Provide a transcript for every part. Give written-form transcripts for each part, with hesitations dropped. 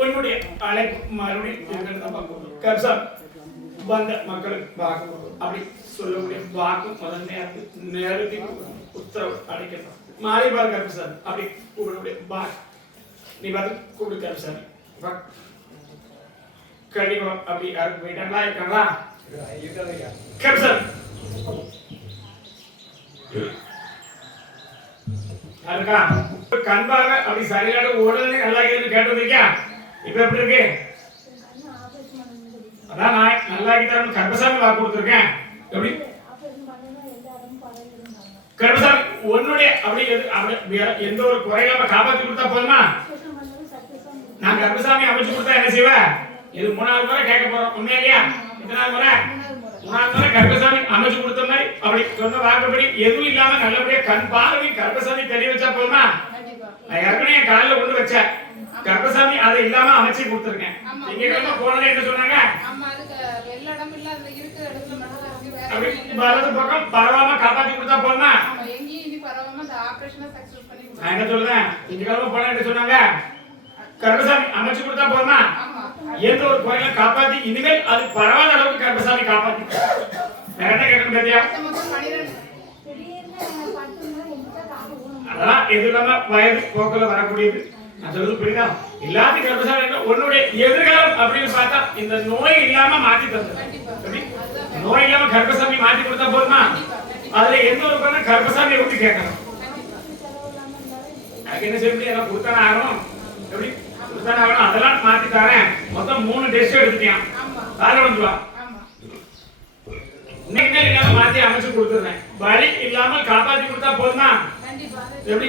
உன்னுடைய அழைப்பு மறுபடியும் கப்சார் வந்த மக்களுக்கு வாக்கு அப்படி சொல்லக்கூடிய வாக்கு முதன்மையா நேரடி உத்தரவு அழைக்கணும் மாறிபார் கப்சார் அப்படி கூப்பிடக்கூடிய வாக்கு நீ பார்த்து கூப்பிடு கப்சார் கண்டிப்பா அப்படி யாருக்கு போயிட்டாங்களா இருக்காங்களா கப்சார் இருக்கா கண்பாக அப்படி சரியான உடனே நல்லா இருக்கு கேட்டதுக்கா இப்ப எப்படி இருக்கு அதான் நான் நல்லா கிட்ட கர்ப்பசாமி வாக்கு கொடுத்துருக்கேன் எப்படி கர்ப்பசாமி உன்னுடைய அப்படி எந்த ஒரு குறையில்லாம காப்பாத்தி கொடுத்தா போதுமா நான் கர்ப்பசாமி அமைச்சு கொடுத்தா என்ன செய்வ இது 3வது முறை கேட்க போறோம் உண்மையா எத்தனாவது முறை 3வது முறை கர்ப்பசாமி அமைச்சு கொடுத்த மாதிரி அப்படி சொன்ன வாக்குப்படி எதுவும் இல்லாம நல்லபடியா கண் பார்வை கர்ப்பசாமி தெரிய வச்சா போதுமா நான் ஏற்கனவே என் காலில் கொண்டு வச்சேன் கர்ப்பசாமி அதை இல்லாம அமைச்சு கொடுத்துருக்கேன் திங்கக்கிழமை போனது என்ன சொன்னாங்க வலது பக்கம் பரவாம காப்பாத்தி கொடுத்தா போதுமா நான் என்ன சொல்றேன் திங்கக்கிழமை போன என்ன சொன்னாங்க கர்ப்பசாமி அமைச்சு கொடுத்தா போதுமா எந்த ஒரு கோயிலை காப்பாத்தி இனிமேல் அது பரவாத அளவுக்கு கர்ப்பசாமி காப்பாத்தி வேற என்ன கேட்கணும் கேட்டியா அதான் எது இல்லாம வயது போக்குல வரக்கூடியது நான் சொல்றது புரியுதா எல்லாத்தையும் கர்ப்பசாமி உன்னுடைய எதிர்காலம் அப்படின்னு பார்த்தா இந்த நோய் இல்லாம மாத்தி தந்தது நோய் இல்லாம கர்ப்பசாமி மாத்தி கொடுத்தா போதுமா அதுல எந்த ஒரு பண்ண கர்ப்பசாமியை வந்து கேட்கணும் அதுக்கு என்ன செய்ய முடியும் எல்லாம் கொடுத்தானே ஆகணும் எப்படி கொடுத்தானே ஆகணும் அதெல்லாம் மாத்தி தரேன் மொத்தம் 3 டெஸ்ட் எடுத்துட்டியான் காலை வந்துவா இன்னைக்கு இல்லாம மாத்தி அமைச்சு கொடுத்துருவேன் வலி இல்லாம காப்பாத்தி கொடுத்தா போதுமா எப்படி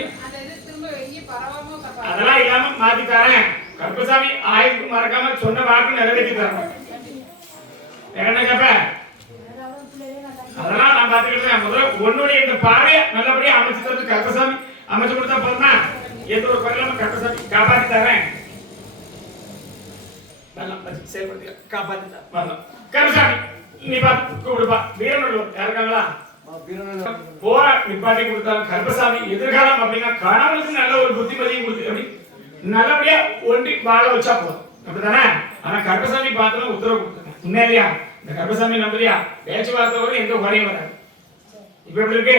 அதெல்லாம் இல்லாம மாத்தி தரேன் கர்ப்பசாமி ஆயுளுக்கு மறக்காம சொன்ன வாக்கு நிறைவேற்றி தரேன் என்ன கேப்ப அதெல்லாம் நான் பாத்துக்கிட்டேன் முதல்ல உன்னுடைய இந்த பார்வையை நல்லபடியா அமைச்சு தந்து கர்ப்பசாமி அமைச்சு கொடுத்தா போதுமா எந்த ஒரு குறையில்லாம கர்ப்பசாமி காப்பாத்தி தரேன் செயல்படுத்தி காப்பாத்தி தரேன் கர்ப்பசாமி நீ பார்த்து கூப்பிடுப்பா வீரநல்லூர் யாருக்காங்களா போற நிப்பாட்டி கொடுத்தாலும் கர்ப்பசாமி எதிர்காலம் அப்படின்னா கணவனுக்கு நல்ல ஒரு புத்திமதியும் கொடுத்து அப்படி நல்லபடியா ஒண்டி வாழ வச்சா போதும் அப்படித்தானே ஆனா கர்ப்பசாமி பார்த்தாலும் உத்தரவு கொடுத்துருக்கேன் உண்மையிலையா இந்த கர்ப்பசாமி நம்பலையா பேச்சுவார்த்தை வரும் எந்த குறையும் வராது இப்ப எப்படி இருக்கு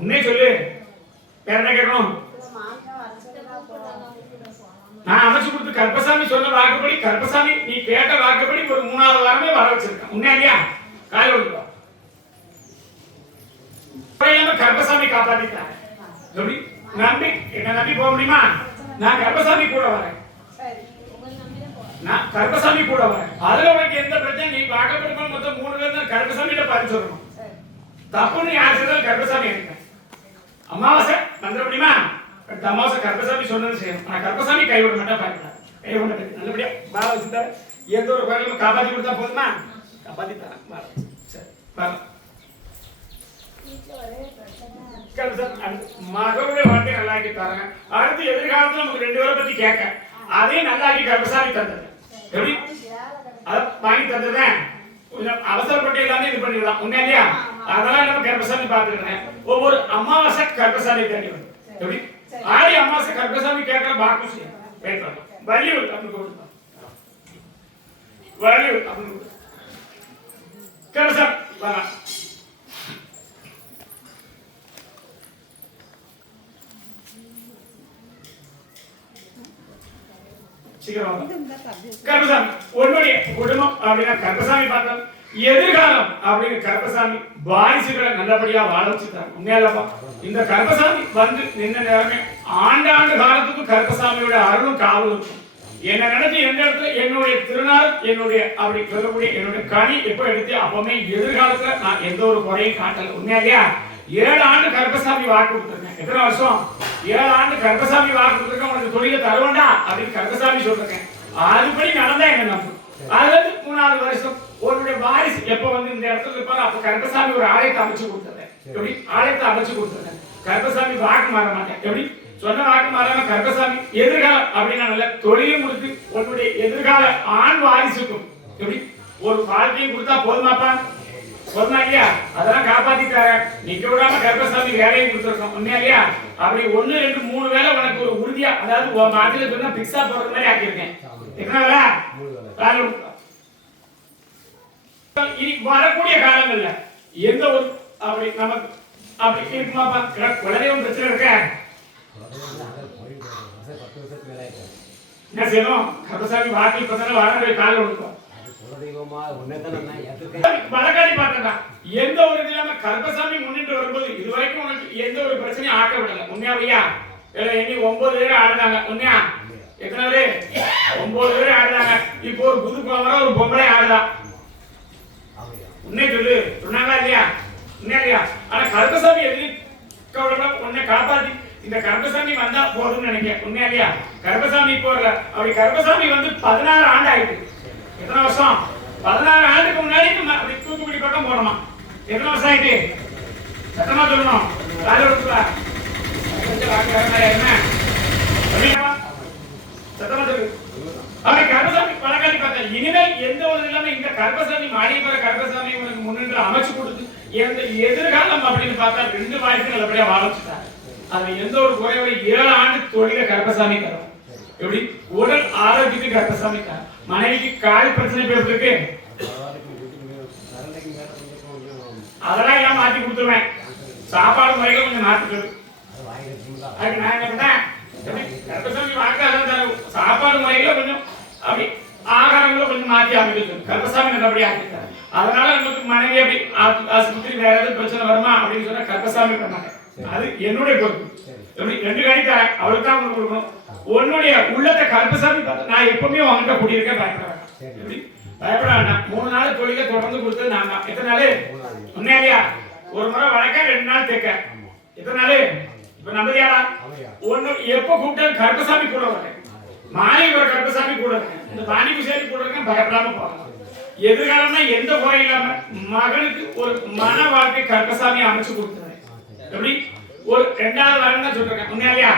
உண்மையை சொல்லு வேற என்ன கேட்கணும் நான் அமைச்சு கொடுத்து கர்ப்பசாமி சொன்ன வாக்குப்படி கர்ப்பசாமி நீ கேட்ட வாக்குப்படி ஒரு 3வது வாரமே வர வச்சிருக்கேன் உண்மையிலையா காலையில் விடுவா கர்ப்பசாமி காப்பாத்திட்டாங்க எப்படி நம்பி என்ன நம்பி போக முடியுமா நான் கர்ப்பசாமி கூட வரேன் நான் கர்ப்பசாமி கூட வரேன் அதுல உனக்கு எந்த பிரச்சனை நீ வாக்கப்பட்டு மொத்தம் 3 பேர் தான் கர்ப்பசாமிகிட்ட பறிச்சு வரணும் தப்புன்னு யார் செய்தாலும் கர்ப்பசாமி எடுப்பேன் அமாவாசை வந்துட முடியுமா அமாவாசை கர்ப்பசாமி சொன்னது செய்யணும் நான் கர்ப்பசாமி கைவிட மாட்டேன் பார்க்கலாம் கைவிட மாட்டேன் நல்லபடியா வாழ வச்சுட்டாரு எந்த ஒரு கோயிலும் காப்பாத்தி கொடுத்தா போதுமா காப்பாத்தி தரேன் வாழ சரி வாங்க மகளுடைய வாழ்க்கை நல்லாக்கி தரேன் அடுத்து எதிர்காலத்துல நமக்கு 2 பேரை பத்தி கேட்க அதையும் நல்லாக்கி கர்ப்பசாமி தந்தது எப்படி அத வாங்கி தந்ததுதான் கொஞ்சம் அவசரப்பட்டு எல்லாமே இது பண்ணிடலாம் உண்மையிலையா அதெல்லாம் நம்ம கர்ப்பசாமி பார்த்துக்கிறேன் ஒவ்வொரு அமாவாசை கர்ப்பசாமி தெரியும் எப்படி ஆடி அமாவாசை கர்ப்பசாமி கேட்கிற பாக்கு செய்யணும் வலியுறு அப்படின்னு கொடுத்தோம் வலியுறு அப்படின்னு கர்ப்பசாமி வரலாம் கர்ப்பசாமி உன்னுடைய குடும்பம் அப்படின்னா கர்ப்பசாமி பார்த்தோம் எதிர்காலம் அப்படின்னு கர்ப்பசாமி வாரிசுகளை நல்லபடியா வாழ வச்சுட்டாங்க உண்மையாலப்பா இந்த கர்ப்பசாமி வந்து நின்ன நேரமே ஆண்டாண்டு காலத்துக்கு கர்ப்பசாமியோட அருளும் காவலும் என்ன நினைச்சு எந்த இடத்துல என்னுடைய திருநாள் என்னுடைய அப்படி சொல்லக்கூடிய என்னுடைய கனி எப்ப எடுத்து அப்பவுமே எதிர்காலத்துல நான் எந்த ஒரு குறையும் காட்டல உண்மையா 7 ஆண்டு கர்ப்பசாமி வாக்கு கொடுத்துருக்கேன் எத்தனை வருஷம் 7 ஆண்டு கர்ப்பசாமி வாக்கு கொடுத்துருக்கேன் உனக்கு தொழில தருவேண்டா அப்படின்னு கர்ப்பசாமி சொல்லிருக்கேன் அதுபடி நடந்தா என்ன நம்பு அதுல 3வது வருஷம் உன்னுடைய வாரிசு எப்ப வந்து இந்த இடத்துல இருப்பாரு அப்ப கர்ப்பசாமி ஒரு ஆலயத்தை அமைச்சு கொடுத்துருக்கேன் எப்படி ஆலயத்தை அமைச்சு கொடுத்துருக்கேன் கர்ப்பசாமி வாக்கு மாற மாட்டேன் எப்படி சொன்ன வாக்கு மாறாம கர்ப்பசாமி எதிர்காலம் அப்படின்னா நல்ல தொழிலும் கொடுத்து உன்னுடைய எதிர்கால ஆண் வாரிசுக்கும் எப்படி ஒரு வாழ்க்கையும் கொடுத்தா போதுமாப்பா போதுமா இல்லையா? அதெல்லாம் காப்பாத்திட்டாரு. நிக்க விடாம கருப்பசாமி வேலையை கொடுத்துருக்கோம். உண்மையா இல்லையா? அப்படி 1 2 3 வேலை உனக்கு ஒரு உறுதியா, அதாவது உன் மாட்டில சொன்னா பிக்ஸா போடுற மாதிரி ஆக்கியிருக்கேன். எத்தனை வேலை? 4. இனி வரக்கூடிய காலங்கள்ல எந்த ஒரு அப்படி நமக்கு அப்படி இருக்குமாப்பா? குலதெய்வம் பிரச்சனை இருக்க என்ன செய்யணும்? கருப்பசாமி வாக்கில் பிரச்சனை வர கால கொடுக்கும். வழக்காடி பார்த்தா எந்த ஒரு இது இல்லாம கருப்பசாமி முன்னிட்டு வரும்போது இதுவரைக்கும் உனக்கு எந்த ஒரு பிரச்சனையும் ஆக்க விடல. உண்மையா பையா? எண்ணி 9 பேர் ஆடுதாங்க. உண்மையா? எத்தனை பேரு? 9 பேர் ஆடுதாங்க. இப்போ ஒரு புது குழந்தை ஒரு பொம்பளை ஆடுதா. உண்மையை சொல்லு. சொன்னாங்களா இல்லையா? உண்மையா இல்லையா? ஆனா கருப்பசாமி எதிர்க்க உன்னை காப்பாத்தி இந்த கருப்பசாமி வந்தா போதும்னு நினைக்கிறேன். உண்மையா இல்லையா? கருப்பசாமி போறல அப்படி கருப்பசாமி வந்து 16 ஆண்டு ஆயிட்டு. எத்தனை வருஷம்? 16 ஆண்டுக்கு முன்னாடி அப்படி தூத்துக்குடி பக்கம் போனோமா? எத்தனை வருஷம் ஆயிட்டு? சத்தமா சொல்லணும். காலை எடுத்துக்கா. என்ன சத்தமா சொல்லு. அப்படி கருப்பசாமி பழக்காடி பார்த்தா இனிமேல் எந்த ஒரு இல்லாம இந்த கருப்பசாமி மாடியப்பற கருப்பசாமி உனக்கு முன்னின்று அமைச்சு கொடுத்து எந்த எதிர்காலம் அப்படின்னு பார்த்தா 2 வாய்ப்பு நல்லபடியா வாழச்சுட்டாங்க. அதுல எந்த ஒரு குறைவை 7 ஆண்டு தொழில கருப்பசாமி தரும். எப்படி? உடல் ஆரோக்கியத்துக்கு கருப்பசாமி தரும். மனைவிக்கு கால் பிரச்சனை எப்படி இருக்கு? அதெல்லாம் எல்லாம் மாத்தி கொடுத்துருவேன். சாப்பாடு முறைகளை கொஞ்சம் மாத்திட்டு அதுக்கு நான் என்ன பண்ணேன்? கருப்பசாமி வாக்காதான் தரும். சாப்பாடு முறைகளை கொஞ்சம் அப்படி ஆகாரங்களை கொஞ்சம் மாற்றி அமைக்கிறது கருப்பசாமி நல்லபடியா ஆக்கிட்டாரு. அதனால நமக்கு மனைவி அப்படி ஆஸ்பத்திரி வேற ஏதாவது பிரச்சனை வருமா அப்படின்னு சொன்னா கருப்பசாமி பண்ணாங்க. அது என்னுடைய பொறுப்பு. எப்படி 2 காணி தரேன். அவளுக்கு தான் உங்களுக்கு கொடுக்கணும். உன்னுடைய உள்ளத்தை கருப்பசாமி நான் எப்பவுமே உங்ககிட்ட கூட்டியிருக்கேன். பயப்பட வேண்டாம். எப்படி பயப்பட வேண்டாம். 3 நாள் தொழிலை தொடர்ந்து கொடுத்தது நான் தான். எத்தனை நாள்? உண்மையா? ஒரு முறை வழக்க 2 நாள் தேக்க. எத்தனை நாள்? இப்ப நம்பதியாரா? ஒன்னு எப்ப கூப்பிட்டாலும் கருப்பசாமி கூட வரேன். மாறி ஒரு கருப்பசாமி கூட இருக்கேன். இந்த பாணி விசாரி கூட இருக்கேன். பயப்படாம போகலாம். எதிர்காலம்னா எந்த குறை இல்லாம மகனுக்கு ஒரு மன வாழ்க்கை கருப்பசாமி அமைச்சு கொடுத்துறேன். எப்படி? ஒரு 2வது வாரம் தான் சொல்றேன். உண்மையா?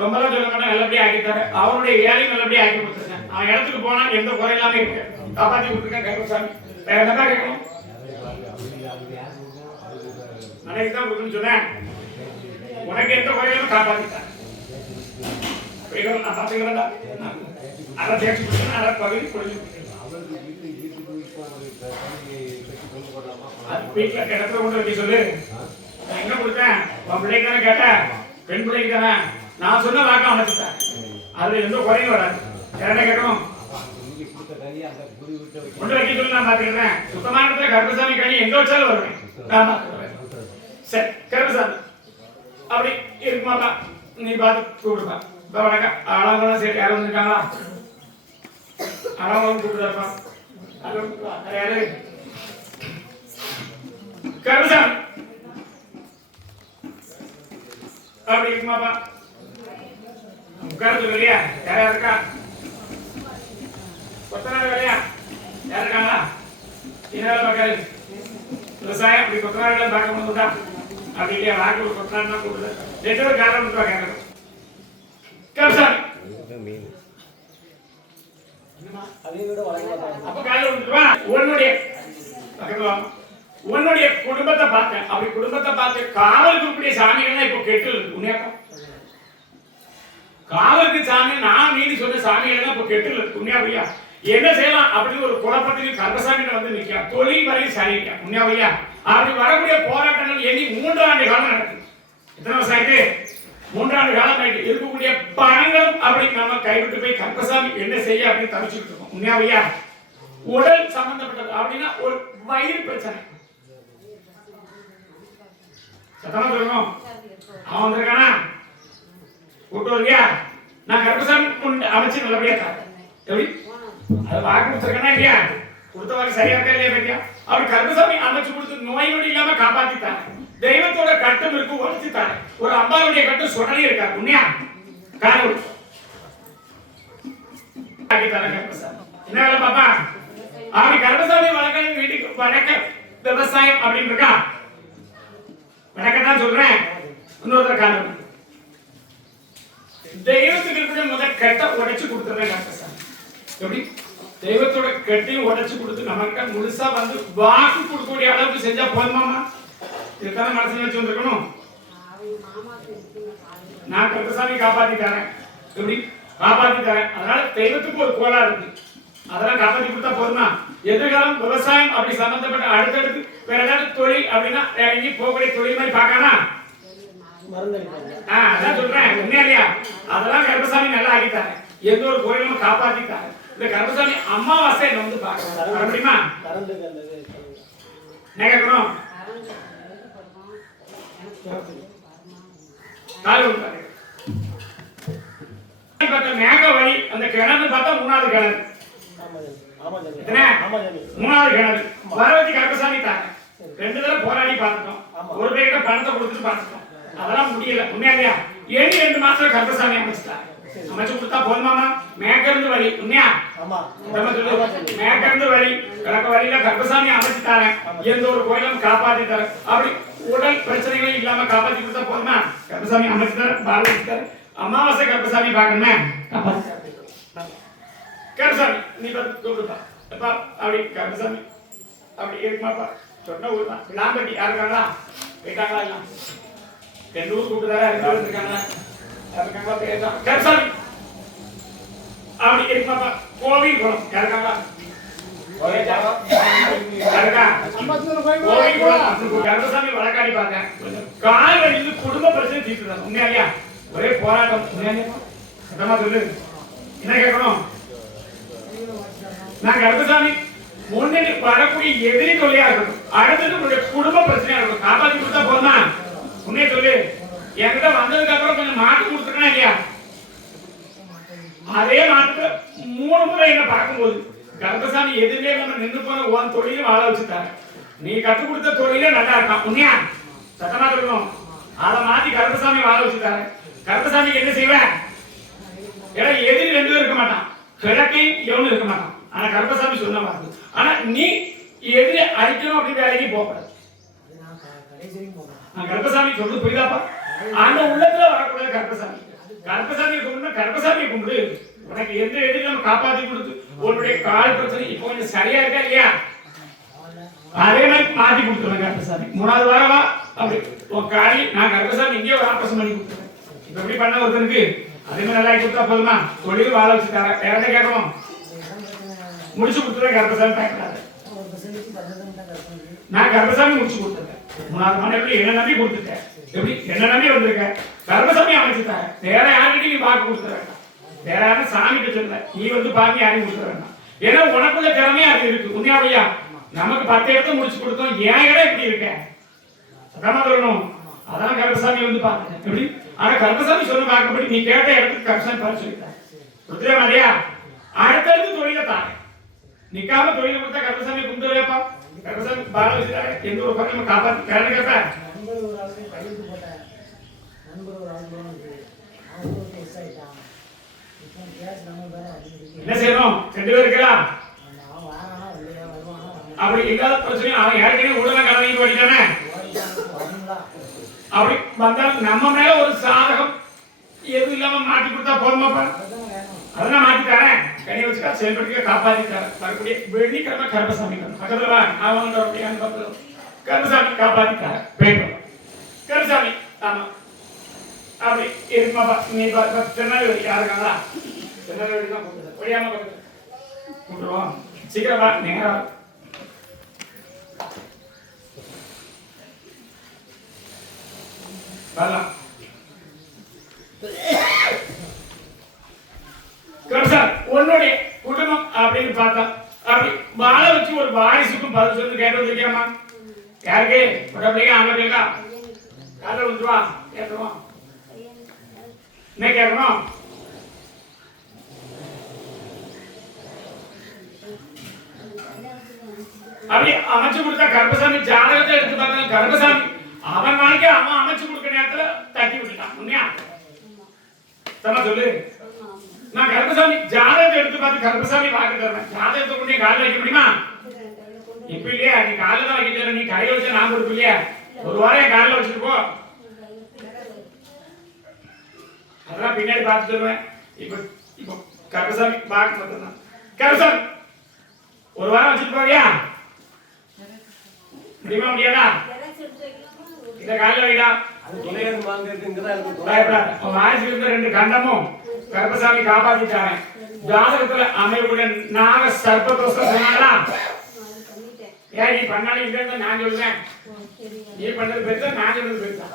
ரொம்பலாம் சொல்ல மாட்டேன். நல்லபடியா ஆக்கிட்டாரு. அவருடைய வேலையும் நல்லபடியா ஆக்கி கொடுத்துருக்கேன். அவன் இடத்துக்கு போனா எந்த குறை இல்லாம இருக்கு. காப்பாத்தி கொடுத்துருக்கேன் கருப்பசாமி. வேற என்னப்பா கேட்கணும்? மனைவி தான் கொடுக்கணும்னு சொன்னேன். உனக்கு எந்த குறையிலும் காப்பாத்திட்டேன். நான் பாத்துக்கிறேன்டா. அதை தேர்ச்சி கொடுத்தேன். அதை பகுதி கொடுத்து வீட்டுல இடத்துல கொண்டு வைக்க சொல்லு. நான் என்ன கொடுத்தேன்? உன் பிள்ளைக்கு தானே கேட்டேன். பெண் பிள்ளைக்கு தானே. நான் சொன்ன வாக்கம் அமைச்சுட்டேன். அதுல எந்த குறையும் வராது. என்ன கேட்கணும்? கொண்டு வைக்க சொல்லி நான் பாத்துக்கிறேன். சுத்தமான இடத்துல கருப்பசாமி கனி எங்க வச்சாலும் வருவேன். நான் பாத்துக்கிறேன். சரி கருப்பசாமி அப்படி இருக்குமாப்பா? நீ பார்த்து கூப்பிடுப்பா. இப்ப வணக்கம். அளவெல்லாம் சரி யாரும் வந்துருக்காங்களா? அளவெல்லாம் கூப்பிடுறாப்பா. யாரு? கருப்பசாமி அப்படி இருக்குமாப்பா? உட்கார்ந்து இல்லையா? யாரா இருக்கா? கொத்தனார் வேலையா? யார் இருக்காங்களா? என்ன பார்க்காரு? விவசாயம் அப்படி கொத்தனார் பார்க்க முடியுதா? அப்படி இல்லையா? வாக்கு ஒரு கொத்தனார் தான் கூப்பிடுது. 2 பேர் காரணம் கேட்கணும். கருப்பசாமி அப்ப காலையில் விட்டுருவா. உன்னுடைய குடும்பத்தை பார்த்தேன். அப்படி குடும்பத்தை பார்த்து காவலுக்கு கூடிய சாமிகள்லாம் இப்போ கெட்டு இருக்கு. காவலுக்கு சாமி நான் நீதி சொன்ன சாமிகள்லாம் இப்போ கெட்டு இருக்கு. உண்மையா? என்ன செய்யலாம் அப்படின்னு ஒரு குழப்பத்தில் கருப்பசாமி வந்து நிற்கிறான். தொழில் வரையும் சரியில்லை. உண்மையா? அப்படி வரக்கூடிய போராட்டங்கள் எண்ணி 3 ஆண்டு காலம் நடக்குது. எத்தனை வருஷம் ஆயிட்டு? 3 ஆண்டு காலம் ஆயிட்டு. இருக்கக்கூடிய பணங்களும் அப்படி நம்ம கைவிட்டு போய் கருப்பசாமி என்ன செய்ய அப்படின்னு தவிச்சுட்டு இருக்கோம். உண்மையா? உடல் சம்பந்தப்பட்டது அப்படின்னா ஒரு வயிறு பிரச்சனை. சத்தமா சொல்லணும். அவன் வந்திருக்கானா? கூட்டு வருவியா? நான் கருப்பசாமி அமைச்சு நல்லபடியா தரேன். எப்படி? அது வாக்கு கொடுத்துருக்கா இல்லையா? கொடுத்த வாக்கு சரியா இருக்கா இல்லையா? பத்தியா அப்படி கருப்பசாமி அமைச்சு கொடுத்து நோய் நொடி இல்லாம காப்பாத்தித்தாங்க. தெய்வத்தோட கட்டம் இருக்கு உழைச்சுத்தாங்க. ஒரு அம்பாவுடைய கட்டம் சுடலே இருக்காரு. உண்மையா? காரணம் என்ன வேலை பாப்பா? அப்படி கருப்பசாமி வழக்கறிஞர் வீட்டுக்கு வழக்க விவசாயம் அப்படின்னு இருக்கா? வழக்கத்தான் சொல்றேன். இன்னொருத்தர் காரணம் தெய்வத்துக்கு இருக்கிற முதல் கட்ட உடைச்சு கொடுத்துறேன் கருப்பசாமி. எப்படி? தெய்வத்தோட கட்டியும் உடைச்சு கொடுத்து நமக்கு முழுசா வந்து வாக்கு கொடுக்கக்கூடிய அளவுக்கு செஞ்சா போதுமாமா? இதுதானே மனசுல வச்சு வந்துருக்கணும். நான் கருப்பசாமி காப்பாத்தி தரேன், எப்படி காப்பாத்தி தரேன். அதனால தெய்வத்துக்கு ஒரு கோலா இருக்கு, அதெல்லாம் காப்பாத்தி கொடுத்தா போதுமா? எதிர்காலம் விவசாயம் அப்படி சம்பந்தப்பட்ட அடுத்தடுத்து வேற ஏதாவது தொழில் அப்படின்னா எங்கேயும் போகக்கூடிய தொழில் மாதிரி பார்க்கானா? அதான் சொல்றேன் உண்மையா? அதெல்லாம் கருப்பசாமி நல்லா ஆகிட்டாங்க. எந்த ஒரு கோயிலும் காப்பாத்திட்டாங்க. இந்த கருப்பசாமி அமாவாசை வந்து பார்க்க முடியுமா? கேட்கணும் மேக வழி அந்த கிணறு பார்த்தா மூணாவது கிணறு, மூணாவது கிணறு வர வச்சு கருப்பசாமி தாங்க. 2 தடவை போராடி பார்த்துட்டோம், ஒரு பேர்கிட்ட பணத்தை கொடுத்துட்டு பார்த்துட்டோம், அதெல்லாம் முடியல. உண்மையா 2 மாசம் கருப்பசாமி அமைச்சுட்டாங்க. அமைச்சு கொடுத்தா போதுமாமா? மேற்கிருந்து வழி உண்மையா? மேற்கிருந்து வழி கிழக்கு வழியில கருப்பசாமி அமைச்சு தரேன், எந்த ஒரு கோயிலும் காப்பாத்தி தரேன். அப்படி உடல் பிரச்சனைகளும் இல்லாம காப்பாத்தி கொடுத்தா போதுமா? கருப்பசாமி அமைச்சு தரேன், பாலவச்சு தரேன். அமாவாசை கருப்பசாமி பாக்கணுமே, கருப்பசாமி நீ பார்த்து கூப்பிடுப்பா அப்படி. கருப்பசாமி அப்படி இருக்குமாப்பா? சொன்ன ஊர் தான். லாம்பட்டி யாருக்காங்களா? போயிட்டாங்களா? எல்லாம் 2 ஊர் கூப்பிட்டுதாரா இருக்காங்களா? கருப்பசாமி அப்படி இருக்குமாப்பா? கோவில் குளம் யாருக்காங்களா? கருப்பசாமி வழக்காடி பார்த்தேன், கால் வழிந்து குடும்ப பிரச்சனை தீர்த்துதான். உண்மையா? ஒரே போராட்டம். சத்தமா சொல்லு, என்ன கேட்கணும்? நான் கருப்பசாமி முன்னணி வரக்கூடிய எதிரி தொல்லையா இருக்கட்டும், அடுத்தது உங்களுடைய குடும்ப பிரச்சனையா இருக்கட்டும், காப்பாற்றி கொடுத்தா போதுமா? உண்மையை சொல்லு. என்கிட்ட வந்ததுக்கு அப்புறம் கொஞ்சம் மாட்டு கொடுத்துருக்கா இல்லையா? அதே மாட்டுக்கு 3 முறை என்ன பார்க்கும்போது கருப்பசாமி எதிரிலே நம்ம நின்று போன உன் தொழிலும் வாழ வச்சுட்டாரு. நீ கத்து கொடுத்த தொழிலே நல்லா இருக்கான். உண்மையா? சத்தமா சொல்லணும். அதை மாத்தி கருப்பசாமி வாழ வச்சுட்டாரு. கருப்பசாமிக்கு என்ன செய்வேன்? ஏன்னா எதிரி 2 இருக்க மாட்டான், கிழக்கை எவனும் இருக்க மாட்டான். ஆனா கருப்பசாமி சொன்ன மாதிரி, ஆனா நீ எதிரி அழிக்கணும் அப்படின்னு வேலைக்கு போகக்கூடாது. கருப்பசாமி சொல்றது புரியுதாப்பா? அந்த உள்ளத்துல வரக்கூடாது கருப்பசாமி. கருப்பசாமி கும்பிடு, கருப்பசாமி கும்பிடு. உனக்கு எந்த எதிரி நம்ம காப்பாத்தி கொடுத்து உன்னுடைய கால் பிரச்சனை இப்போ கொஞ்சம் சரியா இருக்கா இல்லையா? அதே மாதிரி மாத்தி கொடுத்துருவேன் கருப்பசாமி. 3வது வாரமா அப்படி உன் காலி நான் கருப்பசாமி இங்கே ஒரு ஆபரேஷன் பண்ணி கொடுத்துருவேன். இப்ப எப்படி பண்ண ஒருத்தனுக்கு அதே மாதிரி நல்லா கொடுத்தா போதுமா? தொழில் வாழ வச்சு தர. வேற என்ன கேட்கணும்? முடிச்சு கொடுத்துருவேன் கருப்பசாமி. பயப்படாத, நான் கருப்பசாமி முடிச்சு கொடுத்துருக்கேன். 3வது மாதம் எப்படி என்ன நம்பி கொடுத்துட்டேன், எப்படி என்ன நம்பி வந்திருக்கேன். கருப்பசாமி அமைச்சுட்டாங்க. வேற யாருக்கிட்டையும் நீ பார்க்க கொடுத்துட வேண்டாம். வேற யாரும் சாமிட்டு சொல்ல நீ வந்து பார்த்து யாரையும் கொடுத்துட வேண்டாம். ஏன்னா உனக்குள்ள திறமையா அது இருக்கு. உண்மையா? நமக்கு 10 இடத்த முடிச்சு கொடுத்தோம், ஏன் இடம் எப்படி இருக்க? அதான் சொல்லணும். அதான் கருப்பசாமி வந்து பார்த்தேன் எப்படி. ஆனா கருப்பசாமி சொன்ன பார்க்கப்படி நீ கேட்ட இடத்துக்கு கருப்பசாமி பார்த்து சொல்லிட்டாங்க. கொடுத்துட மாதிரியா? அடுத்தடுத்து தொழில தாங்க. நிக்காம தொழில கொடுத்தா கருப்பசாமி கும்பிடுவேப்பா. கருப்பசாமி பால வச்சுட்டாங்க. எந்த ஒரு பக்கம் காப்பாத்தி கேட்ட கேட்பேன். என்ன செய்யணும்? 2 பேர் இருக்கலாம். அப்படி இல்லாத பிரச்சனை அவன் ஏற்கனவே உடனே கடமைக்கு போயிட்டானே. அப்படி வந்தால் நம்ம மேல ஒரு சாதகம் எதுவும் இல்லாம மாட்டி கொடுத்தா போதுமாப்பா? அதெல்லாம் மாட்டி தரேன். கனி வச்சுக்கா செயல்படுத்தி காப்பாத்தி தரேன். வரக்கூடிய வெள்ளிக்கிழமை கருப்பசாமி பக்கத்துல வா. நான் கருப்பசாமி காப்பாத்தி தரேன். போயிடும் கருப்பசாமி. ஆமா அப்படி இருக்குமாப்பா? நீ திருநெல்வேலி யாருக்காங்களா? திருநெல்வேலி தான் கூப்பிடுறேன். ஒழியாம கூப்பிடுவோம். சீக்கிரம் வா. நேரம் வரலாம். உன்னுடைய குடும்பம் அப்படின்னு பார்த்தா அப்படி வாழ வச்சு ஒரு வாரிசுக்கும் பதில் சொல்லி கேட்டு வந்திருக்கேம்மா. யாருக்கு? பிள்ளைங்க ஆன பிள்ளைங்களா? யாரும் வந்துருவா கேட்டுருவோம். என்ன கேட்கணும்? அப்படி அமைச்சு கொடுத்தா கருப்பசாமி ஜாதகத்தை எடுத்து பார்த்தா கருப்பசாமி அவன் நாளைக்கு அவன் அமைச்சு கொடுக்க நேரத்துல தட்டி விட்டுட்டான். உண்மையா? தமா சொல்லு. நான் கருப்பசாமி ஜாதகத்தை எடுத்து பார்த்து கருப்பசாமி பார்க்க தரேன். ஜாதகத்தை கொண்டு காலில் வைக்க முடியுமா? இப்ப இல்லையா? நீ காலில் தான் வைக்க தர. நீ கடையை வச்சா நான் கொடுப்பு இல்லையா? ஒரு வாரம் என் காலில் வச்சுட்டு போ. அதெல்லாம் பின்னாடி பார்த்து தருவேன். இப்ப இப்ப கருப்பசாமி பார்க்க மாட்டேன். கருப்பசாமி ஒரு வாரம் வச்சுட்டு போறியா? முடியுமா முடியாதா? இந்த காலையில வைடா. வாரிசு இருந்த 2 கண்டமும் கருப்பசாமி காப்பாத்திட்டாங்க. ஜாதகத்துல அமைவுடைய நாக சர்ப்ப தோஷம் சொன்னாங்களா? ஏன் நீ பண்ணாலும் இல்லைன்னு நான் சொல்லுவேன். நீ பண்ணது பெருசா நான் சொல்றது பெருசா?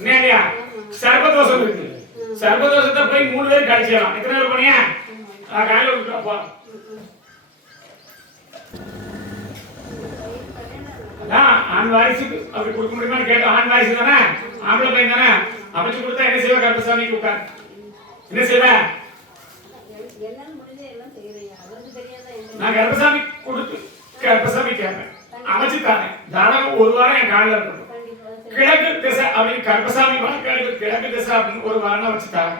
இல்லையா? சர்ப்பதோஷம் இருக்கு. சர்ப்பதோஷத்தை போய் 3 பேர் கழிச்சிடலாம். எத்தனை பேர் போனியா? காலையில விட்டுப்போ. ஆண் வாரிசுக்கு அப்படி கொடுக்க முடியுமான்னு கேட்டோம். ஆண் வாரிசு தானே, ஆம்பளை பையன் தானே, அமைச்சு கொடுத்தா என்ன செய்வ? கருப்பசாமிக்கு உட்கார் என்ன செய்வ? நான் கருப்பசாமி கொடுத்து கருப்பசாமி கேட்பேன், அமைச்சு தானேன். ஜாதகம் ஒரு வாரம் என் காலில் இருக்கட்டும். கிழக்கு திசை அப்படின்னு கருப்பசாமி வழக்கு கிழக்கு திசை அப்படின்னு ஒரு வாரம் வச்சுட்டாங்க.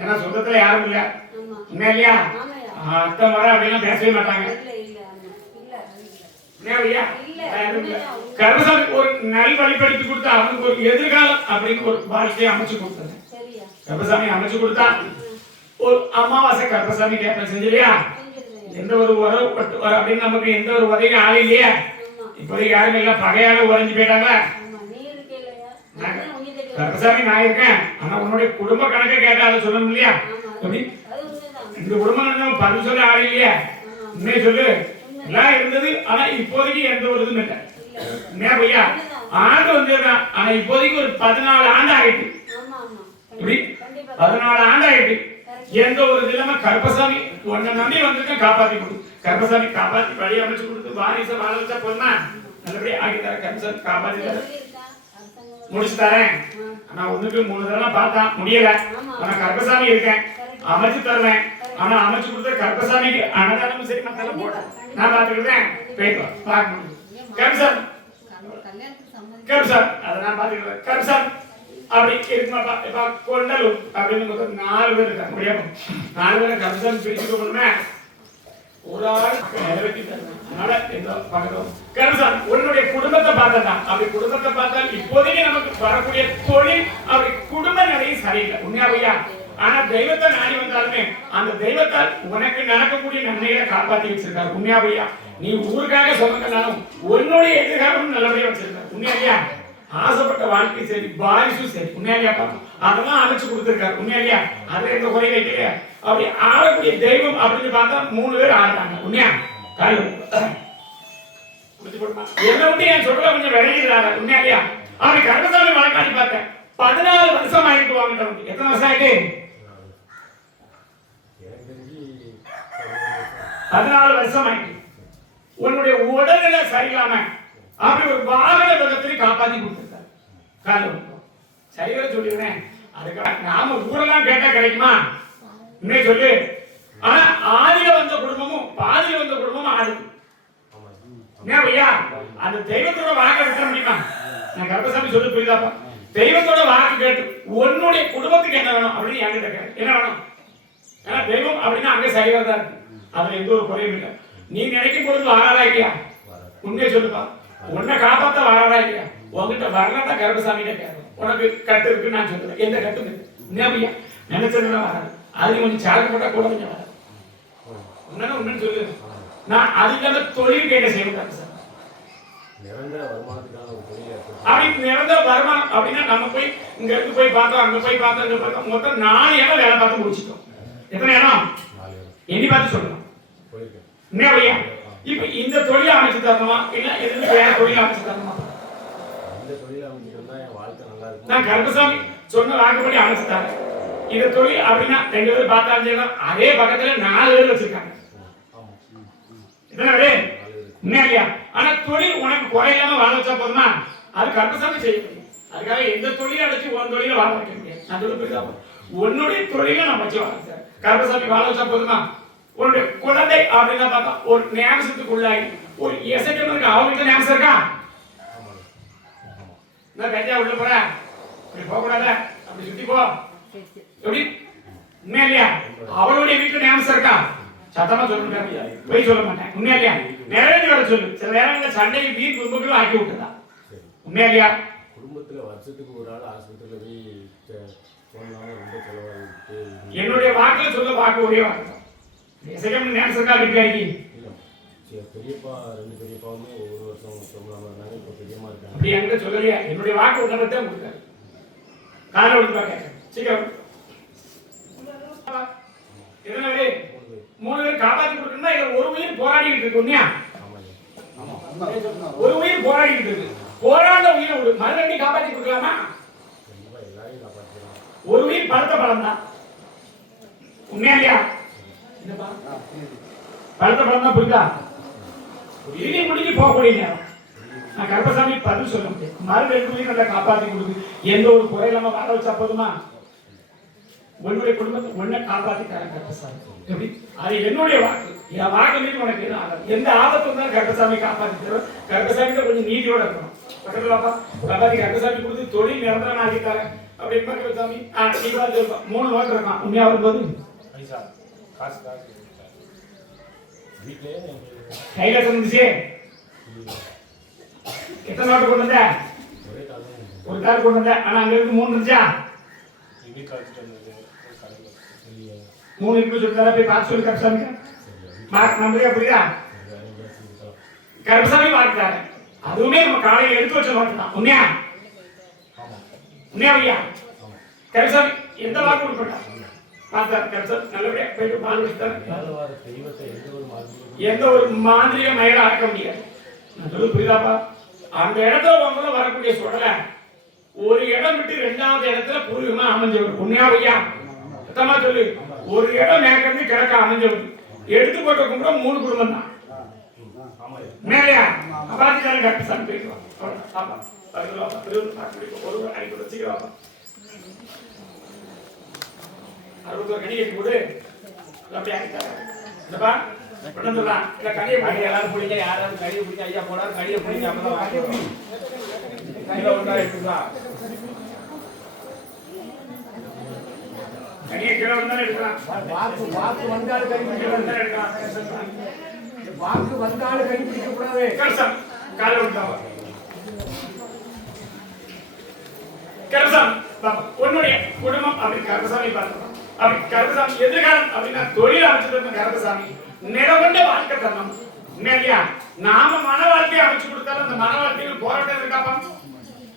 ஏன்னா சொந்தத்துல யாரும் இல்ல, என்ன இல்லையா? அத்தை முறை அப்படின்லாம் பேசவே மாட்டாங்க. கருப்பசாமி ஒரு நல் வழிபடுத்தி கொடுத்தா அவனுக்கு ஒரு எதிர்காலம் அப்படின்னு ஒரு வாழ்க்கையை அமைச்சு கொடுத்தது. கருப்பசாமி அமைச்சு கொடுத்தா ஒரு அமாவாசை கருப்பசாமி கேட்பேன் செஞ்சிருக்கியா? எந்த ஒரு உறவு அப்படின்னு நமக்கு எந்த ஒரு உதவியும் ஆள் இல்லையா? இப்போதைக்கு யாரும் இல்ல, பகையால உறைஞ்சு போயிட்டாங்களா? கருப்பசாமி நான் இருக்கேன், ஆனா உன்னுடைய குடும்ப கணக்கை கேட்டா அதை சொல்லணும் இல்லையா? இந்த குடும்பம் பதில் சொல்ல ஆள் இல்லையா? உண்மையை சொல்லு. எல்லாம் இருந்தது, ஆனா இப்போதைக்கு எந்த ஒரு இதுவும் இல்லை. என்ன பையா? ஆண்டு வந்துருக்கான், ஆனா இப்போதைக்கு ஒரு 14 ஆண்டு ஆயிட்டு. இப்படி 14 ஆண்டு ஆயிட்டு. எந்த ஒரு நிலைமை கருப்பசாமி உன்னை நம்பி வந்திருக்கேன், காப்பாத்தி கொடு. கருப்பசாமி காப்பாத்தி வழி அமைச்சு கொடுத்து வாரிசை வாழ வச்சா போதுமா? நல்லபடியா ஆக்கி தர. கருப்பசாமி காப்பாத்தி தர, முடிச்சு தரேன். ஆனா 1க்கு 3 தடவை பார்த்தா முடியல. ஆனா கருப்பசாமி இருக்கேன், அமைச்சு தருவேன். ஆனா அமைச்சு கொடுத்த கருப்பசாமிக்கு அன்னதானமும் சரி மத்தெல்லாம் போட்டேன், நான் பாத்துக்கிட்டேன். போயிட்டு பார்க்க முடியும். கருப்பசாமி கருப்பசாமி அதை நான் பாத்துக்கிறேன். கருப்பசாமி அப்படி இருக்குமா? கொண்டலூர் அப்படின்னு 4 பேர் இருக்காங்க. முடியாது 4 பேரை கருப்பசாமி பிரிச்சுட்டு போகணுமே, ஒரு ஆள் நிறைவேற்றி தருவேன். அதனால எந்த பக்கம் கருப்பசாமி உன்னுடைய குடும்பத்தை பார்த்தா, அப்படி குடும்பத்தை பார்த்தால் இப்போதைக்கு நமக்கு வரக்கூடிய தொழில் அப்படி குடும்ப நிலையும் சரியில்லை. உண்மையா? ஆனா தெய்வத்தை நாடி வந்தாலுமே அந்த தெய்வத்தால் உனக்கு நடக்கக்கூடிய நன்மைகளை காப்பாற்றி வச்சிருக்காரு. உண்மையா? நீ ஊருக்காக சொன்னாலும் உன்னுடைய எதிர்காலம் நல்லபடியா வச்சிருக்காரு. உண்மையா? ஆசைப்பட்ட வாழ்க்கை சரி, வாரிசும் சரி. உண்மையா? அதெல்லாம் அமைச்சு கொடுத்திருக்காரு. உண்மையா? அதுல எந்த குறை வைக்கலையா? அப்படி ஆளக்கூடிய தெய்வம் அப்படின்னு பார்த்தா 3 பேர் ஆடுறாங்க. உண்மையா? என்ன விட்டு என் சொல்ல கொஞ்சம் விளையிடுறாங்க. உண்மையா? அப்படி கருப்பசாமி வழக்காடி பார்த்தேன். 14 வருஷம் ஆயிட்டு வாங்கிட்டு. எத்தனை வருஷம் ஆயிட்டு? 14 வருஷம் ஆயிட்டு. உன்னுடைய உடல்நிலை சரியில்லாம அப்படி ஒரு வாகன விபத்தை காப்பாத்தி கொடுத்திருக்காரு. காலம் சரிவர சொல்லிடுறேன். அதுக்காக நாம ஊரெல்லாம் கேட்டா கிடைக்குமா? இன்னும் சொல்லு. ஆனா ஆதியில வந்த குடும்பமும் பாதியில வந்த குடும்பமும் ஆடுது. என்ன ஐயா? அந்த தெய்வத்தோட வாக்க விட்ட முடியுமா? நான் கருப்பசாமி சொல்லி புரியுதாப்பா? தெய்வத்தோட வாக்கு கேட்டு உன்னுடைய குடும்பத்துக்கு என்ன வேணும் அப்படின்னு என்கிட்ட கேட்டு என்ன வேணும்? ஏன்னா தெய்வம் அப்படின்னா அங்கே சரிவரதா இருக்கு, அதுல எந்த ஒரு குறையும் இல்லை. நீ நினைக்கும் பொழுது வாராதா இல்லையா? உண்மையை சொல்லுப்பா. உன்னை காப்பாத்த வாராதா இல்லையா? உங்ககிட்ட வரலாட்டா கருப்பசாமி கேட்க உனக்கு கட்டு இருக்கு நான் சொல்லுவேன். எந்த கட்டும் இருக்கு? உண்மையா? நினைச்சதுதான் வராது. அது கொஞ்சம் சார்ஜ் போட்டா கூட கொஞ்சம் வராது. உண்மையா? உண்மைன்னு சொல்லு. நான் அதுக்கான தொழில் கேட்ட செய்வேன் கருப்பசாமி. அப்படி நிரந்தர வருமானம் அப்படின்னா நம்ம போய் இங்க இருந்து போய் பார்த்தோம், அங்க போய் பார்த்தோம், இங்க பார்த்தோம், மொத்தம் 4 இடம் வேலை பார்த்து முடிச்சிட்டோம். எத்தனை இடம் எண்ணி பார்த்து சொல்லணும். என்ன இப்ப இந்த தொழில் அமைச்சு தரணுமா இல்ல எதுக்கு வேற தொழில் அமைச்சு தரணுமா? நான் கருப்பசாமி சொன்ன வாக்குப்படி அமைச்சு தரேன். இந்த தொழில் அப்படின்னா 2 பேர் பார்த்தாலும் செய்யலாம். அதே பக்கத்துல 4 பேர் வச்சிருக்காங்க. எத்தனை பேர்? இல்லையா? ஆனா தொழில் உனக்கு குறையில்லாம வாழ வச்சா போதுமா? அது கருப்பசாமி செய்ய முடியும். அதுக்காக எந்த தொழிலை அடைச்சு உன் தொழில வாழ வைக்க முடியாது. நான் சொல்ல புரியுதா? உன்னுடைய தொழில நான் வச்சு வாழ சார் கருப்பசாமி வாழ வச்சா போதுமா? உன்னுடைய குழந்தை அப்படின்னா பார்த்தா ஒரு நேமசத்துக்குள்ளாகி ஒரு எசைக்கு அவங்க நேமசம் இருக்கா? நான் கஞ்சா உள்ள போறேன், அப்படி போக கூடாத, அப்படி சுத்தி போ. எப்படி உண்மையா இல்லையா? அவளுடைய வீட்டுல நேமசம் இருக்கா? சத்தமா சொல்ல போய் சொல்ல மாட்டேன். உண்மையா இல்லையா? நிறைவேற்றி வர சொல்லு. சில நேரங்களில் சண்டையை வீண் குடும்பங்களும் ஆக்கி விட்டுதா? உண்மையா இல்லையா? குடும்பத்துல வருஷத்துக்கு ஒரு ஆள் ஆஸ்பத்திரியில போய் என்னுடைய வாக்குல சொல்ல வாக்கு ஒரே வாக்கு. நேமம் இருக்கா வீட்டுக்காரிக்கு? பெரியப்பா 2 பெரியப்பாவுமே ஒவ்வொரு வருஷம் திருமணம் இருந்தாங்க. இப்போ பெரியம்மா இருக்காங்க. அப்படி என்கிட்ட சொல்லலையா? என்னுடைய வாக்கு உடனே தான் கொடுத்தாரு. காலை விட்டு பார்க்க சீக்கிரம் எதனாலே 3 பேர் காப்பாற்றி கொடுக்கணும்னா இதில் ஒரு உயிர் போராடிக்கிட்டு இருக்கு. உண்மையா? ஒரு உயிர் போராடிக்கிட்டு இருக்கு. போராட உயிரை ஒரு மறுபடி காப்பாற்றி கொடுக்கலாமா? எல்லாரையும் காப்பாற்றிக்கலாம். ஒரு உயிர் பழுத்த பழம் தான். உண்மையா இல்லையா? பழுத்த பழம் தான் புரியுதா? இனி முடிஞ்சு போகக்கூடிய நேரம். நான் கருப்பசாமி பதில் சொல்ல முடியும். மறுபடியும் உயிர் நல்லா காப்பாற்றி கொடுக்கு. எந்த ஒரு குறை இல்லாம வாழ வச்சா போதுமா? உன்னுடைய குடும்பத்தை ஒன்ன காப்பாற்றிட்டாங்க கருப்பசாமி. எப்படி? அது என்னுடைய வாக்கு. என் வாக்கு மீது உனக்கு என்ன ஆகாது. எந்த ஆபத்து இருந்தாலும் கருப்பசாமி காப்பாற்றிட்டு கருப்பசாமி கொஞ்சம் நீதியோட இருக்கணும். பக்கத்துலப்பா காப்பாற்றி கருப்பசாமி கொடுத்து தொழில் நிரந்தரம் ஆகிட்டாங்க. அப்படி கருப்பசாமி 3 வாக்கு இருக்கான். உண்மையா வரும்போது வீட்டிலே கையில இருந்துச்சு. எத்தனை வாக்கு கொண்டு வந்த? ஒரே காலம் ஒரு கார் கொண்டு வந்த. ஆனா அங்க இருக்கு 3 இருந்துச்சா? 3 இருக்கு சொல்லிட்டாரா? போய் பார்த்து சொல்லி கருப்பசாமி நம்புறியா? புரியுதா? கருப்பசாமி வாக்குறாரு. அதுவுமே நம்ம காலையில எடுத்து வச்ச வாக்கு தான். உண்மையா? உண்மையா ஐயா? கருப்பசாமி எந்த வாக்கு கொடுப்பா? பார்த்தார் கருப்பசாமி நல்லபடியா போயிட்டு பால் வச்சுட்டாரு. எந்த ஒரு மாந்திரிக மயில அடக்க முடியாது. நான் சொல்லு புரியுதாப்பா? அந்த இடத்துல உங்களை வரக்கூடிய சுடலை ஒரு இடம் விட்டு 2வது இடத்துல பூர்வீகமா அமைஞ்சவர். உண்மையா ஐயா? சத்தமா சொல்லு. ஒரு இடம் மேற்கிருந்து கிழக்க அமைஞ்சவர். எடுத்து போட்ட கும்பிட 3 குடும்பம் தான். மேலையா அபாதிக்காரன் கருப்பசாமி போயிடுவான். ஒரு அடிக்கூட சீக்கிரம் 61 கனி கட்டி போடு. அப்படியே ஆகிட்டாங்க. இல்லப்பா சொல்லலாம். இல்ல கனியை பிடிக்க எல்லாரும் பிடிக்க. யாராவது கனியை பிடிக்க ஐயா போனாலும் கனியை பிடிக்க. அப்பதான் கையில ஒன்றா எடுத்துக்கலாம். கனியை கீழே வந்தாலும் எடுக்கலாம். வாக்கு வந்தாலும் கை பிடிக்க எடுக்கலாம். வாக்கு வந்தாலும் கை பிடிக்க கூடாது. கருப்பசாமி காலை விட்டாவா? கருப்பசாமி உன்னுடைய குடும்பம் அப்படின்னு கருப்பசாமி பார்த்தோம். அப்படி கருப்பசாமி எதிர்காலம் அப்படின்னா தொழில் அமைச்சது கருப்பசாமி நிலவண்ட வாழ்க்கை தரணும். உண்மையா? நாம மன வாழ்க்கையை அமைச்சு கொடுத்தாலும் அந்த மன வாழ்க்கையில் போராட்டம் இருக்காப்பா?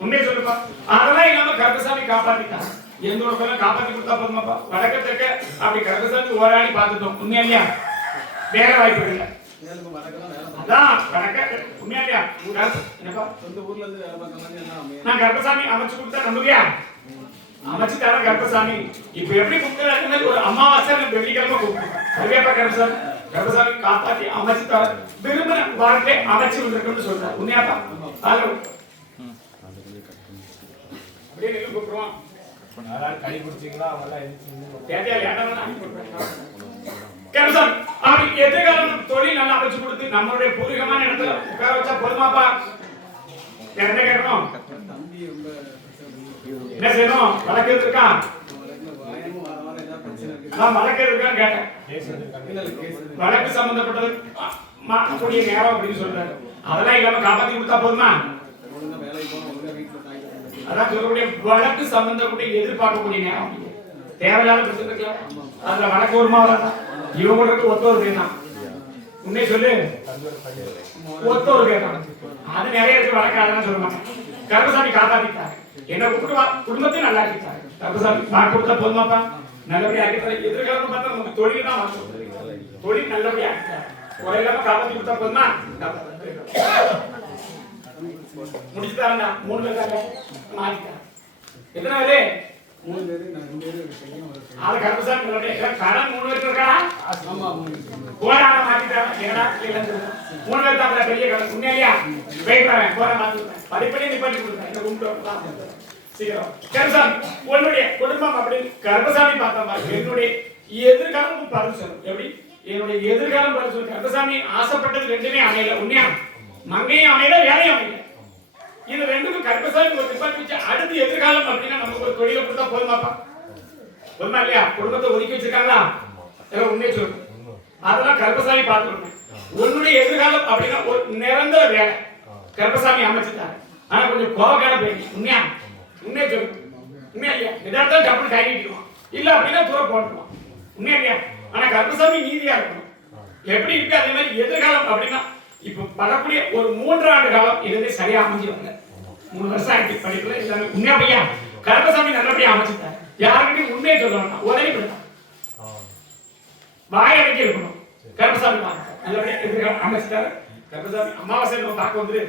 உண்மையை சொல்லுப்பா. அதெல்லாம் இல்லாம கருப்பசாமி காப்பாத்திட்டான். எந்த ஒரு பேரும் காப்பாத்தி கொடுத்தா போதுமாப்பா? வடக்கத்திற்க அப்படி கருப்பசாமி ஓராடி பார்த்துட்டோம். உண்மையா? வேற வாய்ப்பு இல்லை. அதான் வடக்க உண்மையா? என்னப்பா சொந்த ஊர்ல இருந்து வேலை பார்க்கறாங்க. நான் கருப்பசாமி அமைச்சு கொடுத்தா நம்புறியா? அமைச்சு தர கருப்பசாமி. இப்ப எப்படி கும்பிடுறாங்க? ஒரு அமாவாசை வெள்ளிக்கிழமை கூப்பிடுறேன். அதுவேப்பா கருப்பசாமி. கருப்பசாமி காப்பாத்தி அமைச்சு தர விரும்பின வாழ்க்கை அமைச்சு விட்டுருக்குன்னு சொல்றாரு. உண்மையாப்பா? அப்படியே நெல் கூப்பிடுவோம். கை பிடிச்சிங்களா? கருப்பசாமி அப்படி எதிர்காலம் தொழில் நல்லா அமைச்சு கொடுத்து நம்மளுடைய பூர்வீகமான இடத்துல உட்கார வச்சா போதுமாப்பா? என்ன கேட்கணும்? என்ன செய்யணும்? வழக்கு இருக்கா? நான் வழக்கு இருக்கான்னு கேட்டேன். வழக்கு சம்பந்தப்பட்டது கூடிய நேரம் அப்படின்னு சொல்றாரு. அதெல்லாம் இல்லாம காப்பாத்தி கொடுத்தா போதுமா? அதான் சொல்லக்கூடிய வழக்கு சம்பந்தப்பட்ட எதிர்பார்க்கக்கூடிய நேரம். தேவையில்லாத பிரச்சனை இருக்கலாம். அதுல வழக்கு வருமா வராதா? இவங்களுக்கு ஒத்த ஒரு பேர் தான். உண்மையை சொல்லு. ஒத்த ஒரு பேர் தான். அது நிறைய இருக்கு வழக்கு. அதெல்லாம் சொல்ல மாட்டேன். கருப்பசாமி காப்பாத்திட்டாரு. என்ன குடும்பத்தையும் நல்லா ஆக்கிட்டாரு. கருப்பசாமி வாக்கு கொடுத்தா போதுமாப்பா? நல்லபடியா ஆக்கிட்டாரு. எதிர்காலம் பார்த்தா நமக்கு தொழில் தான் மாற்றம். தொழில் நல்லபடியா ஆக்கிட்டாரு. குறையில்லாம காப்பாத்தி கொடுத்தா போதுமா? முடிச்சுட்டாருங்க. 3 பேர் தாங்க மாறிட்டாரு. எத்தனை பேரு? 3 பேரு. நான் 2 பேரு இருக்கேன். அது கருப்பசாமி கடன் 3 பேர் இருக்கா? ஆமா. போராட மாத்திட்டாங்க. என்னடா 3 பேர் தான் பெரிய கடன். உண்மையா? வெயிட் பண்ணேன். போற மாத்திட்டேன். படிப்படியே நிப்பாட்டி கொடுத்தேன். இந்த கும்பிட்டு சீக்கிரம். கருப்பசாமி உன்னுடைய குடும்பம் அப்படின்னு கருப்பசாமி பார்த்தா என்னுடைய எதிர்காலம் பதில் சொல்லும். எப்படி? என்னுடைய எதிர்காலம் பதில் சொல்லும். கருப்பசாமி ஆசைப்பட்டது 2மே அமையல. உண்மையா? மங்கையும் அமையல, வேலையும் அமையல. இது 2க்கும் கருப்பசாமி ஒரு நிப்பாட்டி வச்சு அடுத்து எதிர்காலம் அப்படின்னா நமக்கு ஒரு தொழிலை கொடுத்தா போதுமாப்பா? போதுமா இல்லையா? குடும்பத்தை ஒதுக்கி வச்சிருக்காங்களா? எல்லாம் உண்மையை சொல்லணும். அதெல்லாம் கருப்பசாமி பார்த்துக்கணும். உன்னுடைய எதிர்காலம் அப்படின்னா ஒரு நிரந்தர வேலை கருப்பசாமி அமைச்சுட்டாரு. ஆனா கொஞ்சம் கோவக்கான பேசி. உண்மையா? உண்மையை சொல்லணும். உண்மையா இல்லையா? எதார்த்தம் டப்புன்னு கைவிட்டுருவான். இல்ல அப்படின்னா தூரம் போட்டுருவான். உண்மையா இல்லையா? ஆனா கருப்பசாமி நீதியா இருக்கணும். எப்படி இருக்கு அதே மாதிரி எதிர்காலம் அப்படின்னா இப்ப வரக்கூடிய ஒரு 3 ஆண்டு காலம் இதுவே சரியா அமைஞ்சு வரல. 3 வருஷம் ஆயிடுச்சு படிப்புல எல்லாமே உண்மையா பையா கருப்பசாமி நல்லபடியா அமைச்சுட்டாரு. யாருக்கிட்டையும் உண்மையை சொல்ல வேண்டாம், உதவி பண்ணலாம், வாய் அடக்கி இருக்கணும். கருப்பசாமி நல்லபடியா எதிர்காலம் அமைச்சுட்டாரு. கருப்பசாமி அமாவாசை நம்ம பார்க்க வந்து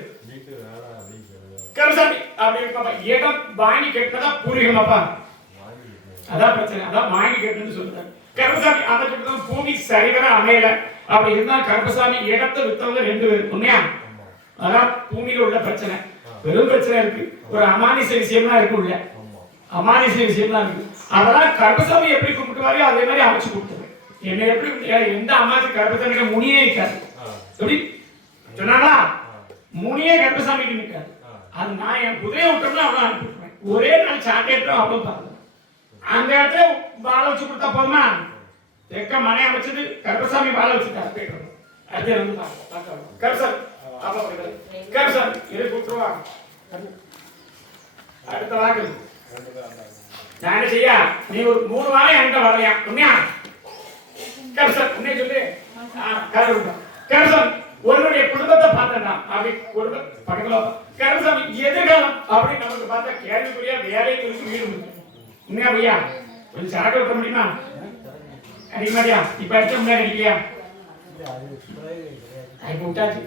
கருப்பசாமி அப்படி இடம் வாங்கி கட்டினதா பூர்வீகமாப்பா, அதான் பிரச்சனை. அதான் வாங்கி கட்டுன்னு சொல்றாரு. கருப்பசாமி அமைச்சுட்டு தான் பூமி சரிவர அமையல. அப்படி இருந்தா கருப்பசாமி இடத்தை வித்தவங்க 2 பேர் உண்மையா. அதான் பூமியில உள்ள பிரச்சனை, பெரும் பிரச்சனை இருக்கு. ஒரு அமானுஷ விஷயம்லாம் இருக்கு, உள்ள அமானுஷ விஷயம்லாம் இருக்கு. அதெல்லாம் கருப்பசாமி எப்படி கும்பிட்டுவாரோ அதே மாதிரி அமைச்சு கொடுத்துரு. என்ன எப்படி எந்த அமாசி கருப்பசாமிக்கு முனியே இருக்காது. எப்படி சொன்னாங்களா, முனியே கருப்பசாமிக்கு நிற்காது. அது நான் என் குதிரையை விட்டோம்னா அவ்வளோ அனுப்பிடுவேன். ஒரே நாள் சாட்டேட்டோம் அவ்வளோ பாருங்க. அந்த இடத்துல வாழ வச்சு கொடுத்தா போதுமா. தெக்க மனை அமைச்சது கருப்பசாமி வாழ வச்சுட்டாரு. போயிட்டு அடுத்த வந்து கருப்பசாமி கருப்பசாமி இதை கூப்பிட்டுருவாங்க. அடுத்த வாக்கு நான் என்ன செய்ய, நீ ஒரு 3 வாரம் என்கிட்ட வரலையா உண்மையா. கருப்பசாமி உண்மையை சொல்லு. கருப்பசாமி உன்னுடைய குடும்பத்தை பார்த்தா அப்படி குடும்ப பக்கத்துல கருப்பசாமி எதிர்காலம் அப்படின்னு நமக்கு பார்த்தா கேள்விக்குரிய வேலை குறித்து வீடு உண்மையா பையா. கொஞ்சம் சரக்கு விட்ட முடியுமா, அடிக்க மாட்டியா. இப்ப அடிச்ச முன்னாடி அடிக்கலையா, இப்ப விட்டாச்சு.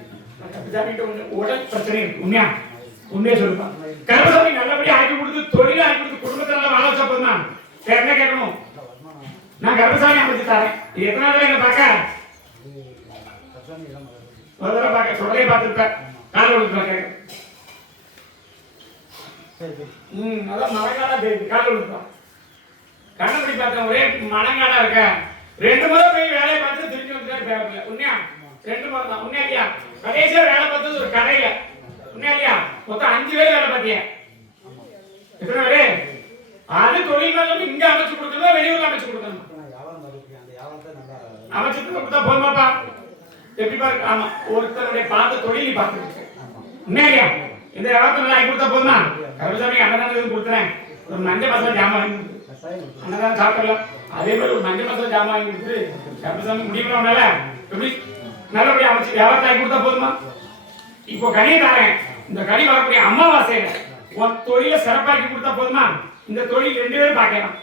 உடல் பிரச்சனை இருக்கு உண்மையா. உண்மையா சொல்லுப்பா. கருப்பசாமி நல்லபடியா ஆக்கி கொடுத்து தொழில் ஆக்கி கொடுத்து குடும்பத்தை நல்லா வாழ வச்சா போதுமா. என்ன கேட்கணும், நான் கருப்பசாமி அமைச்சு தரேன். எத்தனை நாள் என்ன பார்க்க ஒரு தடவை பார்க்க சொல்லையே பார்த்துருப்பேன். காலை விழுத்துருப்பேன். அதான் மழைக்காலா தெரியுது. காலை விழுத்துருப்பான். கண்ணப்படி பார்த்தேன், ஒரே மனங்காடா இருக்க. 2 முறை போய் வேலையை பார்த்து திரும்பி வந்துட்டாரு பேரத்துல உண்மையா. 2 முறை தான் உண்மையா இல்லையா. கடைசியா வேலை பார்த்தது ஒரு கடையில உண்மையா இல்லையா. மொத்தம் 5 பேர் வேலை பார்த்திய. எத்தனை பேரு அது தொழில் மேல இங்க அமைச்சு கொடுக்கணும், வெளியூர்ல அமைச்சு கொடுக்கணும். அமைச்சு கொடுத்தா போதுமாப்பா. எப்படி பாரு. ஆமா ஒருத்தருடைய பார்த்த தொழில் நீ பார்த்து உண்மையா இல்லையா. இந்த வியாபாரத்தை நல்லா ஆக்கி கொடுத்தா போதுமா. கருப்பசாமி அன்னதானம் கொடுத்துறேன். ஒரு மஞ்சள் மசாலா ஜாமான் வாங்கி அன்னதானம் சாப்பிடலாம். அதே மாதிரி ஒரு மஞ்சள் மசாலா ஜாமான் வாங்கி கொடுத்து கருப்பசாமி முடிவுனால எப்படி நல்லபடியா அமைச்சு வியாபாரத்தை ஆக்கி கொடுத்தா போதுமா. இப்போ கனி தரேன். இந்த கனி வரக்கூடிய அமாவாசையில உன் தொழிலை சிறப்பாக்கி கொடுத்தா போதுமா. இந்த தொழில் 2 பேரும் பார்க்கலாம்.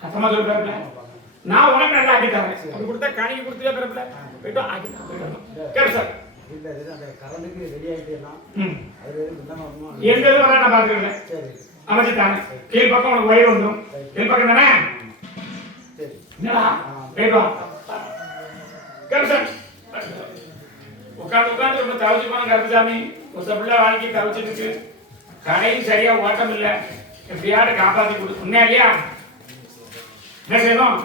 அத்தமா சொல்றாருல, நான் உனக்கு நல்லா ஆக்கி தரேன். அது கொடுத்தா கனிக்கு கொடுத்தே பிறப்பில போயிட்டு ஆக்கி தரேன். சார் எந்த இது வர நான் பாத்துக்கிறேன். அமைச்சுட்டாங்க. கீழ் பக்கம் உனக்கு வயிறு வந்துடும். கீழ் பக்கம் தானே. என்னடா போயிடுவா கருப்பசாமி. உட்காந்து ரொம்ப தவிச்சு போன கருப்பசாமி. ஒரு பிள்ளை வாழ்க்கை தவிச்சிட்டு இருக்கு. கடையும் சரியா ஓட்டம் இல்லை. எப்படியாவது காப்பாத்தி கொடு உண்மையா இல்லையா. என்ன செய்யணும்.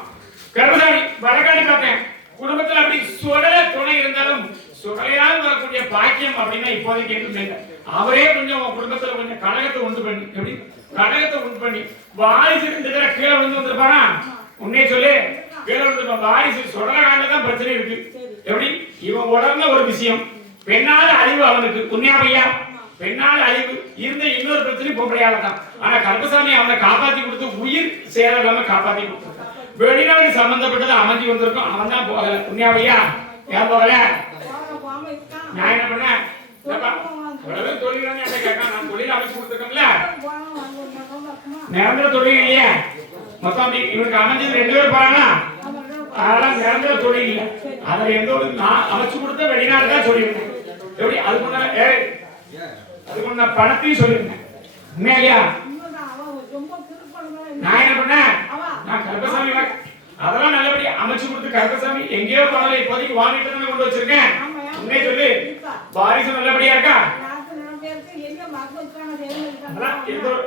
கருப்பசாமி வழக்காடி பார்த்தேன். குடும்பத்தில் அப்படி சுடல துணை இருந்தாலும் சுடலையால் வரக்கூடிய பாக்கியம் அப்படின்னா இப்போதைக்கு எதுவும் இல்லை. அவரே கொஞ்சம் குடும்பத்துல கொஞ்சம் கழகத்தை உண்டு பண்ணி எப்படி கழகத்தை உண்டு பண்ணி வாரிசு கீழே விழுந்து வந்திருப்பாரா. உண்மையை சொல்லு. கீழே விழுந்து வாரிசு சுடல காலில் தான் பிரச்சனை இருக்கு. எப்படி இவன் உடர்ந்த ஒரு விஷயம் பெண்ணால அழிவு அவனுக்கு உண்மையா பையா. பெண்ணால அழிவு இருந்த இன்னொரு பிரச்சனை பொம்பளையால தான். ஆனா கருப்பசாமி அவனை காப்பாத்தி கொடுத்து உயிர் சேரலாம காப்பாத்தி கொடுத்தாங்க. வெளிநாடு சம்பந்தப்பட்டது அமைஞ்சு வந்திருக்கும். அவன் தான் போகல உண்மையா பையா. ஏன் போகல. நான் என்ன பண்ணேன் தொழில் நான் தொழில் அமைச்சு கொடுத்துருக்கோம்ல. நிரந்தர தொழில் இல்லையே. மொத்தம் இவனுக்கு அமைஞ்சது 2 பேர் போறாங்க. அதெல்லாம் நிரந்தர தொழில் இல்லை. அதுல எந்த ஒரு நான் அமைச்சு கொடுத்த வெளிநாடு தான் சொல்லியிருந்தேன். எப்படி அதுக்கு நான் பணத்தையும் சொல்லியிருந்தேன் உண்மையா இல்லையா. நான் என்ன பண்ணேன், நான் கருப்பசாமி அதெல்லாம் நல்லபடியா அமைச்சு கொடுத்து கருப்பசாமி எங்கேயோ பணம் இப்போதைக்கு வாங்கிட்டு தான் கொண்டு வச்சிருக்கேன். உண்மையை சொல்லு. வாரிசு நல்லபடியா இருக்கா.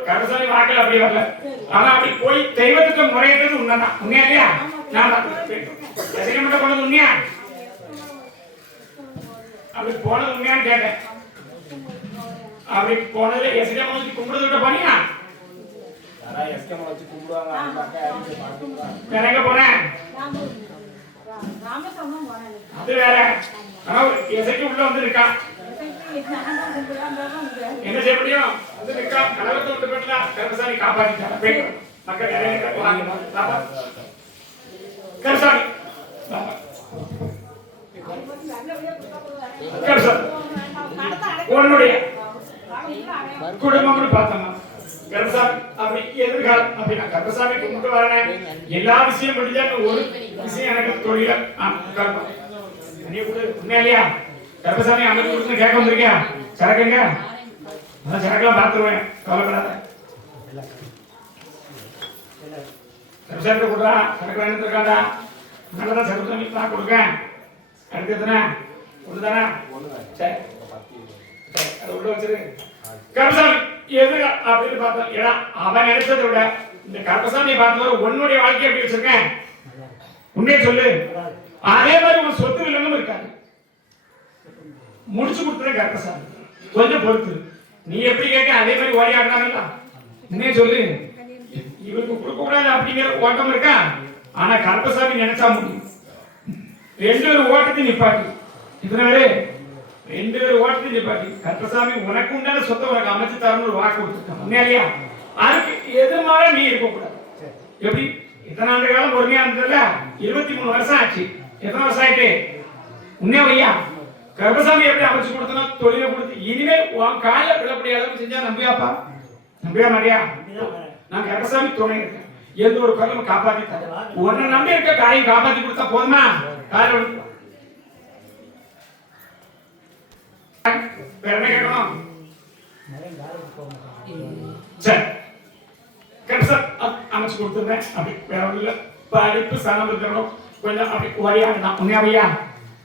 கருப்பசாமி வாக்கல அப்படி வரல. ஆனா அப்படி போய் தெய்வத்துக்கு முறையிட்டது உண்மைதான் உண்மையா இல்லையா. நான் மட்டும் போனது உண்மையா. அப்படி போனது உண்மையான்னு கேட்டேன். அப்படி போனது எஸ்கேம் வச்சு கும்பிடுறது விட்ட போனியா. வேற எங்க போனேன். அது வேற. எசைக்கு உள்ள வந்து இருக்கா. என்ன செய்ய முடியும். வந்து இருக்கா. கலவரத்தை விட்டு போயிட்டா கருப்பசாமி காப்பாத்திட்டாங்க. மக்கள் நிறைய கருப்பசாமி கருப்பசாமி உன்னுடைய குடும்பம்னு பார்த்தோமா கருப்பசாமி அப்படி எதிர்காலம் அப்படி நான் கருப்பசாமி கும்பிட்டு வரேன் எல்லா விஷயம் முடிஞ்சா ஒரு விஷயம் எனக்கு தொழில நீ கூட உண்மையிலையா கருப்பசாமி அமைச்சு கொடுத்து கேட்க வந்திருக்கியா சரக்குங்க அதான் சரக்குலாம் பார்த்துருவேன் கவலைப்படாத கருப்பசாமி கொடுறா சரக்கு வேணும் இருக்காண்டா நல்லதான் கருப்பசாமி நான் கொடுக்கேன் அடுத்து எத்தனை ஒன்று தானே சரி அதை உள்ள வச்சிரு கருப்பசாமி எது அப்படின்னு பார்த்தோம் ஏன்னா அவன் நினைச்சதை விட இந்த கருப்பசாமியை பார்த்தவரை உன்னுடைய வாழ்க்கை எப்படி வச்சிருக்கேன் உன்னே சொல்லு அதே மாதிரி உன் சொத்து வில்லங்கும் இருக்காது முடிச்சு கொடுத்ததே கருப்பசாமி கொஞ்சம் பொறுத்து நீ எப்படி கேட்க அதே மாதிரி ஓடி ஆடுறாங்கல்ல உன்னே சொல்லு இவருக்கு கொடுக்க கூடாது அப்படிங்கிற ஓட்டம் இருக்கா ஆனா கருப்பசாமி நினைச்சா முடியும் 2 பேர் ஓட்டத்தை நிப்பாட்டி இத்தனை பேரு 2 பேர் ஓட்டத்தை நிப்பாட்டி கருப்பசாமி உனக்கு உண்டான சொத்தை உனக்கு அமைச்சு தரணும் ஒரு வாக்கு கொடுத்துருக்கான் உண்மையிலையா அதுக்கு எதிர்மாற நீ இருக்கக்கூடாது எப்படி இத்தனை ஆண்டு காலம் பொறுமையா இருந்ததுல 23 வருஷம் ஆச்சு எத்தனை வருஷம் ஆயிட்டு உண்மையா ஐயா கருப்பசாமி எப்படி அமைச்சு கொடுத்தனா தொழிலை கொடுத்து இனிமேல் உன் காலில் விழக்கூடிய அளவுக்கு செஞ்சா நம்பியாப்பா நம்பியா மாட்டியா நான் கருப்பசாமி துணை இருக்கேன் எந்த ஒரு குரலும் காப்பாத்தி தரேன் உன்னை நம்பி இருக்க காலையும் காப்பாத்தி கொடுத்தா போதுமா காலை வேற என்ன கேட்கணும் சரி கருப்பசாமி அமைச்சு கொடுத்துருந்தேன் அப்படி வேற ஒன்றும் இல்லை படிப்பு சனம் இருக்கணும் கொஞ்சம் அப்படி வழியாகதான் உண்மையா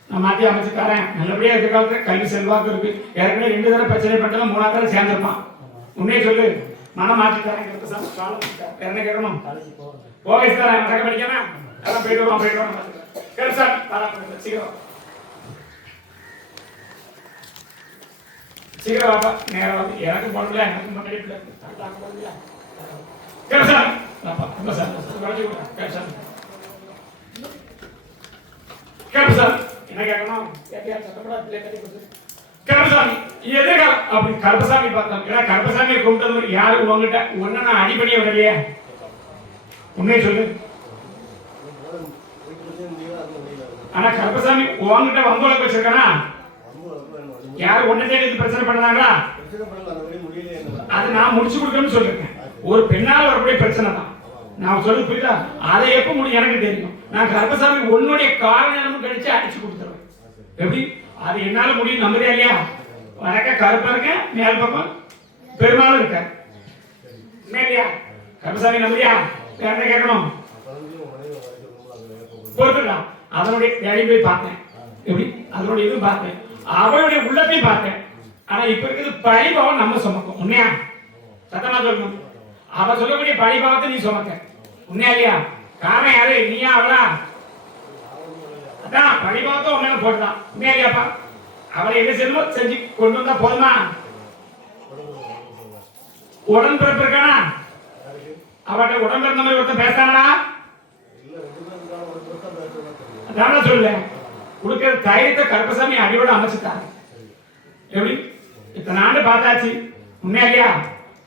நான் மாற்றி அமைச்சு தரேன் நல்லபடியா எதிர்காலத்துல கல்வி செல்வாக்கு இருக்கு ஏற்கனவே 2 தடவை பிரச்சனை பண்ணலாம் 3ஆவது தடவை சேர்ந்திருப்பான் உண்மையை சொல்லு மனம் மாற்றி தரேன் கருப்பசாமி வேற என்ன கேட்கணும் போகை சார் சக்க படிக்கணும் எல்லாம் போயிட்டு வரோம் கருப்பசாமி சீக்கிரம் சீக்கிரம் வாப்பா நேரம் வந்து எனக்கு போடல எனக்கு முன்னாடி கருப்பசாமி வாப்பா ரொம்ப சார் கருப்பசாமி கருப்பசாமி என்ன கேட்கணும் கருப்பசாமி எதிர்காலம் அப்படி கருப்பசாமி பார்த்தோம் ஏன்னா கருப்பசாமியை கும்பிட்டது யாரு உங்ககிட்ட ஒன்ன நான் அடிப்படையே விடலையே உண்மையை சொல்லு ஆனா கருப்பசாமி உங்ககிட்ட வம்புழக்க வச்சிருக்கானா யாரு ஒன்ன தேடி பிரச்சனை பண்ணாங்களா அது நான் முடிச்சு கொடுக்கணும்னு சொல்லிருக்கேன் ஒரு பெண்ணால் வரக்கூடிய பிரச்சனை தான் நான் சொல்றது புரியுதா அதை எப்ப முடியும் எனக்கு தெரியும் நான் கருப்பசாமி உன்னுடைய காரணமும் கழிச்சு அடிச்சு கொடுத்துருவேன் எப்படி அது என்னால முடியும் நம்புறியா இல்லையா வழக்க கருப்பா இருக்கேன் மேல் பக்கம் பெருமாளும் இருக்க இல்லையா கருப்பசாமி நம்புறியா வேற என்ன கேட்கணும் பொறுத்துக்கலாம் அதனுடைய வேலையை போய் பார்த்தேன் எப்படி அதனுடைய இதுவும் பார்த்தேன் அவளுடைய உள்ளத்தையும் பார்த்தேன் ஆனா இப்ப இருக்கிறது பழிபாவம் நம்ம சுமக்கும் உண்மையா சத்தமா சொல்லணும் அவ சொல்லக்கூடிய பழிபாவத்தை நீ சுமக்க உண்மையா இல்லையா காரணம் யாரு நீயா அவளா அதான் பழிபாவத்தை உண்மையில போட்டுதான் உண்மையா இல்லையாப்பா அவளை என்ன செய்யணும் செஞ்சு கொண்டு வந்தா போதுமா உடன்பிறப்பு இருக்கானா அவட்ட உடன்பிறந்த மாதிரி ஒருத்தன் பேசானா அதான் சொல்ல கொடுக்கிற தைரியத்தை கருப்பசாமி அடியோட அமைச்சுட்டாங்க எப்படி இத்தனை ஆண்டு பார்த்தாச்சு உண்மையா இல்லையா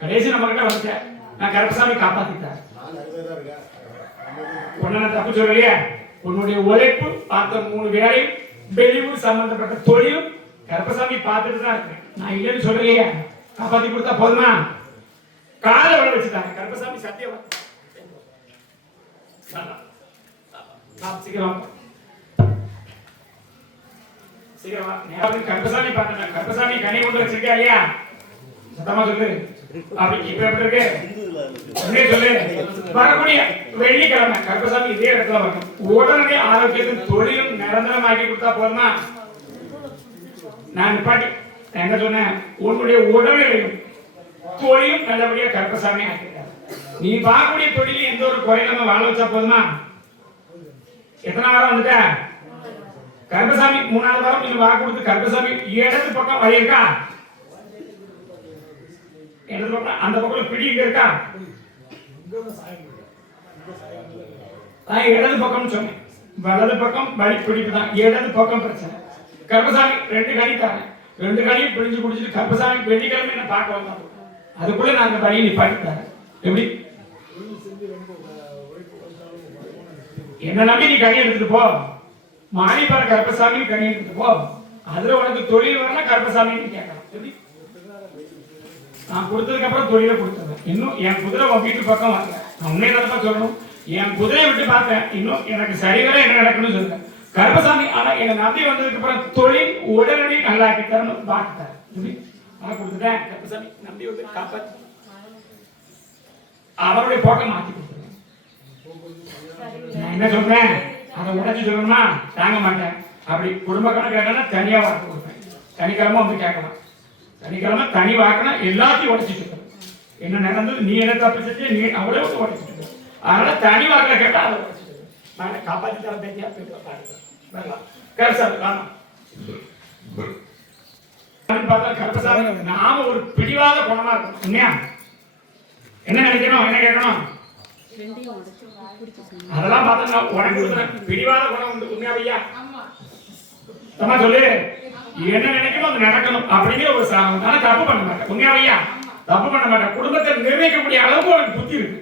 கடைசி நம்ம கிட்ட வந்துட்ட நான் கருப்பசாமி காப்பாத்திட்டேன் உன்ன தப்பு சொல்லலையா உன்னுடைய உழைப்பு பார்த்த 3 வேலை வெளியூர் சம்பந்தப்பட்ட தொழிலும் கருப்பசாமி பார்த்துட்டு தான் இருக்கேன் நான் இல்லைன்னு சொல்லலையா காப்பாத்தி கொடுத்தா போதுமா காலை விட வச்சுட்டாங்க கருப்பசாமி சத்தியம் சீக்கிரம் சீக்கிரம் கருப்பசாமி பார்த்தேன் கருப்பசாமி கனி கொண்டு வச்சிருக்கா இல்லையா சத்தமா சொல்லு அப்படி இப்ப எப்படி இருக்கு சொல்லு வரக்கூடிய வெள்ளிக்கிழமை கருப்பசாமி இதே இடத்துல வரணும் உடனடி ஆரோக்கியத்தின் தொழிலும் நிரந்தரமாக்கி கொடுத்தா போதுமா நான் நிப்பாட்டி என்ன சொன்னேன் உன்னுடைய உடல்நிலையும் தொழிலும் நல்லபடியா கருப்பசாமி ஆக்கிட்டார் நீ பார்க்கக்கூடிய தொழிலும் எந்த ஒரு குறையிலாம வாழ வச்சா போதுமா எத்தனை வாரம் வந்துட்ட கருப்பசாமி 3ஆவது வாரம் நீங்க வாக்கு கொடுத்து கருப்பசாமி இடது பக்கம் வழி இருக்கா இடது பக்கம் அந்த பக்கம் பிடி இருக்கா இடது பக்கம் சொன்னேன் வலது பக்கம் வழி பிடிப்பு தான் இடது பக்கம் பிரச்சனை கருப்பசாமி 2 கனி தரேன் 2 கனியும் பிடிஞ்சு குடிச்சிட்டு கருப்பசாமி வெள்ளிக்கிழமை என்ன பார்க்க வந்தோம் அதுக்குள்ள நான் அந்த வழியை நிப்பாட்டி தரேன் எப்படி என்ன நம்பி நீ கனி எடுத்துட்டு போ மாணிப்பார கருப்பசாமி கனி எடுத்துட்டு போ. அதுல உனக்கு தொழில் வரலாம் கருப்பசாமின்னு கேட்கலாம். எப்படி? நான் கொடுத்ததுக்கு அப்புறம் தொழிலை கொடுத்துருவேன். இன்னும் என் குதிரை உன் வீட்டு பக்கம் வரல. நான் உண்மையை தான் சொல்லணும். என் குதிரையை விட்டு பார்த்தேன். இன்னும் எனக்கு சரிவர என்ன நடக்கணும்னு சொல்றேன் கருப்பசாமி. ஆனா என்னை நம்பி வந்ததுக்கு அப்புறம் தொழில் உடனடி நல்லாக்கி தரணும் பார்த்துட்டாரு. ஆனா கொடுத்துட்டேன். கருப்பசாமி நம்பி வந்து காப்பாத்து. அவருடைய போட்டை மாத்தி கொடுத்துருவேன். நான் என்ன சொல்றேன் அதை உடச்சி சொல்லணுமா? தாங்க மாட்டேன். அப்படி குடும்ப கணக்கு கேட்டா தனியா வாக்கு கொடுப்பேன். சனிக்கிழமை வந்து கேட்கலாம். சனிக்கிழமை தனி வாக்குனா எல்லாத்தையும் உடச்சிட்டு என்ன நடந்தது, நீ என்ன தப்பு செஞ்சு, நீ அவளே வந்து உடச்சிட்டு. அதனால தனி வாக்குல கேட்டா அதை உடச்சிட்டு நான் காப்பாற்றி தர பேத்தியா வரலாம். கருசாமி வேணாம் பார்த்தா கருப்பசாமி நாம ஒரு பிடிவாத குணமா இருக்கணும். உண்மையா என்ன நினைக்கணும், என்ன கேட்கணும் அதெல்லாம் பார்த்தா உனக்கு பிடிவாத குணம் உண்டு. உண்மையா ஐயா அம்மா சொல்லு என்ன நினைக்கணும் அது நடக்கணும் அப்படிங்கிற ஒரு சாதம். ஆனா தப்பு பண்ண மாட்டேன். உண்மையா ஐயா தப்பு பண்ண மாட்டேன். குடும்பத்தை நிர்ணயிக்கக்கூடிய அளவுக்கு உனக்கு புத்தி இருக்கு.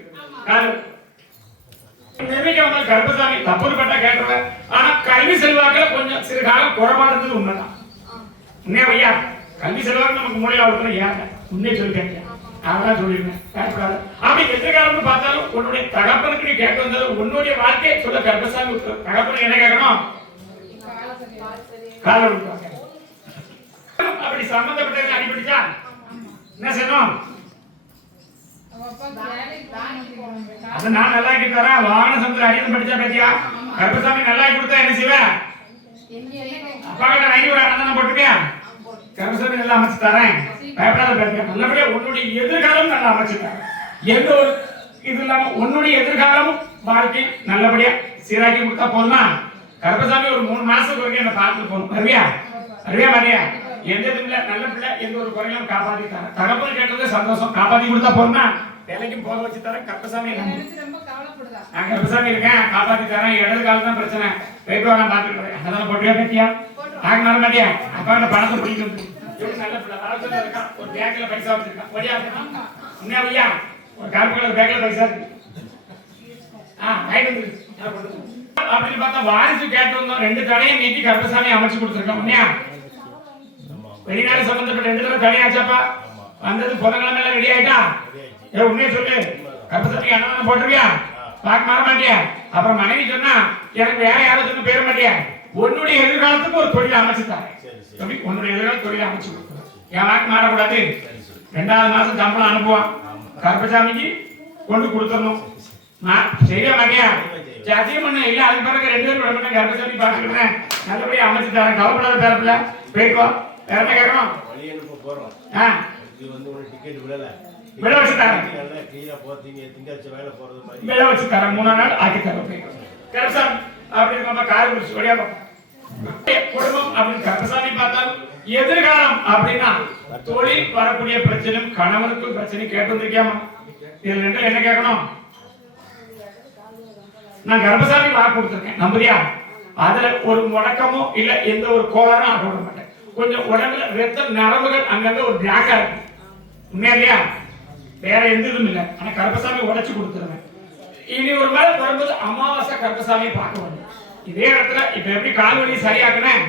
நிர்ணயிக்க வந்தால் கருப்பசாமி தப்புன்னு பட்டா கேட்டுருவேன். ஆனா கல்வி செல்வாக்கில் கொஞ்சம் சிறு காலம் குறைபாடு இருந்தது உண்மைதான். உண்மையா ஐயா கல்வி செல்வாக்கு நமக்கு மூலையில அவ்வளவு ஏன் உண்மையை சொல்லிட்டேன். அதான் சொல்லிருந்தேன். அப்படி எந்த காலம்னு பார்த்தாலும் உன்னுடைய தகப்பனுக்கு நீ கேட்க வந்தாலும் உன்னுடைய வாழ்க்கையை சொல்ல கருப்பசாமி தகப்பனுக்கு என்ன கேட்கணும்? அப்படி சம்பந்தப்பட்டது அடிபடிச்சா என்ன செய்யணும்? அது நான் நல்லா தரேன். வாகன சமுத்திரம் அடித்து படிச்சா பத்தியா கருப்பசாமி நல்லா கொடுத்தா என்ன செய்வேன்? அப்பா கிட்ட 500 அண்ணன் போட்டுருக்கியா? கருப்பசாமி நல்லா அமைச்சு தரேன். பயப்படாத பேசுறேன். நல்லபடியா உன்னுடைய எதிர்காலம் நல்லா அமைச்சு தரேன். எந்த ஒரு இது இல்லாம உன்னுடைய எதிர்காலமும் வாழ்க்கை நல்லபடியா சீராக்கி கொடுத்தா போதுமா? கருப்பசாமி ஒரு 3 மாசத்துக்கு வரைக்கும் என்ன பார்த்துட்டு போகணும். வருவியா? வருவியா மாட்டியா? எந்த இதுல நல்ல பிள்ளை எந்த ஒரு குறையிலும் காப்பாத்தி தரேன். தகப்பன் கேட்டது சந்தோஷம். காப்பாத்தி கொடுத்தா போதுமா? வேலைக்கும் போக வச்சு தரேன். கருப்பசாமி நான் கருப்பசாமி இருக்கேன். காப்பாத்தி தரேன். இடது காலம் தான் பிரச்சனை. போயிட்டு நான் பார்த்துட்டு அதெல்லாம் போட்டியா பேத்தியா ஆக மாற மாட்டியா? அப்பா பணத்தை பிடிக்கும். நல்ல பிள்ளை வளர்த்து இருக்கான். ஒரு பேங்க்ல பைசா வச்சிருக்கான். வழியா உண்மையா ஐயா ஒரு கருப்பு கலர் பேங்க்ல பைசா இருக்கு. அப்படின்னு பார்த்தா வாரிசு கேட்டு வந்தோம். 2 தடையும் நீட்டி கருப்பசாமி அமைச்சு கொடுத்துருக்கோம். உண்மையா வெளிநாடு சம்பந்தப்பட்ட 2 தடவை தடையாச்சாப்பா வந்தது புதன்கிழமை எல்லாம் ரெடி ஆயிட்டா? உண்மையை சொல்லு கருப்பசாமி அண்ணன் போட்டுருவியா? பார்க்க மாற மாட்டியா? அப்புறம் மனைவி சொன்னா எனக்கு வேற யாரும் சொன்ன பேர மாட்டியா? உன்னுடைய எதிர்காலத்துக்கு ஒரு தொழில் அமைச்சுட்டாங்க. உன்னுடைய எதிர்கால தொழில் அமைச்சு கொடுத்துருவேன். என் வாக்கு மாறக்கூடாது. 2வது மாசம் சம்பளம் அனுப்புவான். கருப்பசாமிக்கு கொண்டு கொடுத்துடணும். சரியா மாட்டியா? சத்தியம் பண்ண இல்ல அதுக்கு பிறகு 2 பேரும் விட மாட்டேன். கருப்பசாமி பார்த்துக்கிறேன். நல்லபடியா அமைச்சு தரேன். கவலைப்படாத பேரப்பில்ல போயிட்டு வா. வேற என்ன கேட்கணும்? விட வச்சு தரேன். விட வச்சு தரேன். 3 நாள் ஆக்கி தரேன். கருப்பசாமி அப்படி நம்ம கார் முடிச்சு வழியா குடும்பம் அப்படின்னு கருப்பசாமி பார்த்தால் எதிர்காலம் அப்படின்னா தொழில் வரக்கூடிய பிரச்சனையும் கணவனுக்கும் பிரச்சனை கேட்டு வந்திருக்கியாமா? இதுல 2 என்ன கேட்கணும்? நான் கர்ப்பசாமி வாக்கு கொடுத்துருக்கேன். நம்புறியா? அதுல ஒரு முடக்கமோ இல்ல எந்த ஒரு கோளாறும் ஆக விட மாட்டேன். கொஞ்சம் உடம்புல ரத்த நரம்புகள் அங்கங்க ஒரு பிளாக்கா இருக்கு. உண்மையா இல்லையா? வேற எந்த இதுவும் இல்லை. ஆனா கருப்பசாமி உடைச்சு கொடுத்துருவேன். இனி ஒரு வேளை வரும்போது அமாவாசை கருப்பசாமியை பார்க்க வேண்டும். இதே இடத்துல இப்ப எப்படி கால் வலி சரியாக்குனேன்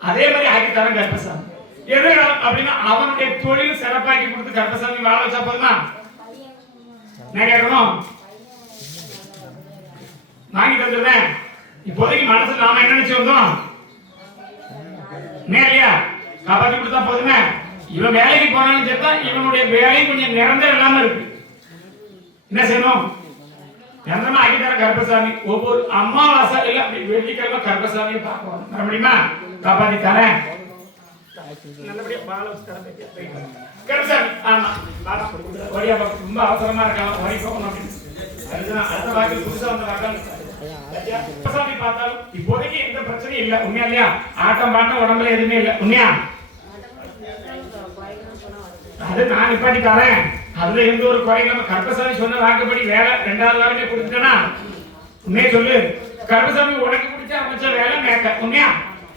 அதே மாதிரி ஆக்கி தரேன் கருப்பசாமி. எதிர்காலம் அப்படின்னா அவனுடைய தொழில் சிறப்பாக்கி கொடுத்து கருப்பசாமி வாழ வச்சா போதுமா? என்ன கேட்கணும்? வாங்கி தந்துடுவேன். இப்போதைக்கு மனசுல நாம என்ன நினைச்சு வந்தோம்? இல்லையா காப்பாற்றி கொடுத்தா போதுமே. இவன் வேலைக்கு போனாலும் சேர்த்தா இவனுடைய வேலை கொஞ்சம் நிரந்தரம் இல்லாம இருக்கு. என்ன செய்யணும்? நிரந்தரமா ஆக்கி தர கருப்பசாமி. ஒவ்வொரு அமாவாசை இல்ல வெள்ளிக்கிழமை கருப்பசாமியை பார்க்கணும். வர முடியுமா? காப்பாற்றி தரேன். நல்லபடியா பால கருப்பசாமி. ஆமா வழியா ரொம்ப அவசரமா இருக்கான். வழி போகணும் அப்படின்னு அடுத்த வாக்கில் புதுசா வந்த வாக்காளர் கருப்பசாமி பார்த்தாலும் இப்போதைக்கு எந்த பிரச்சனையும் இல்ல. உண்மையா இல்லையா? ஆட்டம் பாட்டம் உடம்புல எதுவுமே இல்ல. உண்மையா? அது நான் நிப்பாட்டி தரேன். அதுல எந்த ஒரு குறை இல்லாம கருப்பசாமி சொன்ன வாக்குப்படி வேலை 2வது வாரமே கொடுத்துட்டேன்னா உண்மையை சொல்லு. கருப்பசாமி உனக்கு பிடிச்ச அமைச்ச வேலை மேக்க. உண்மையா?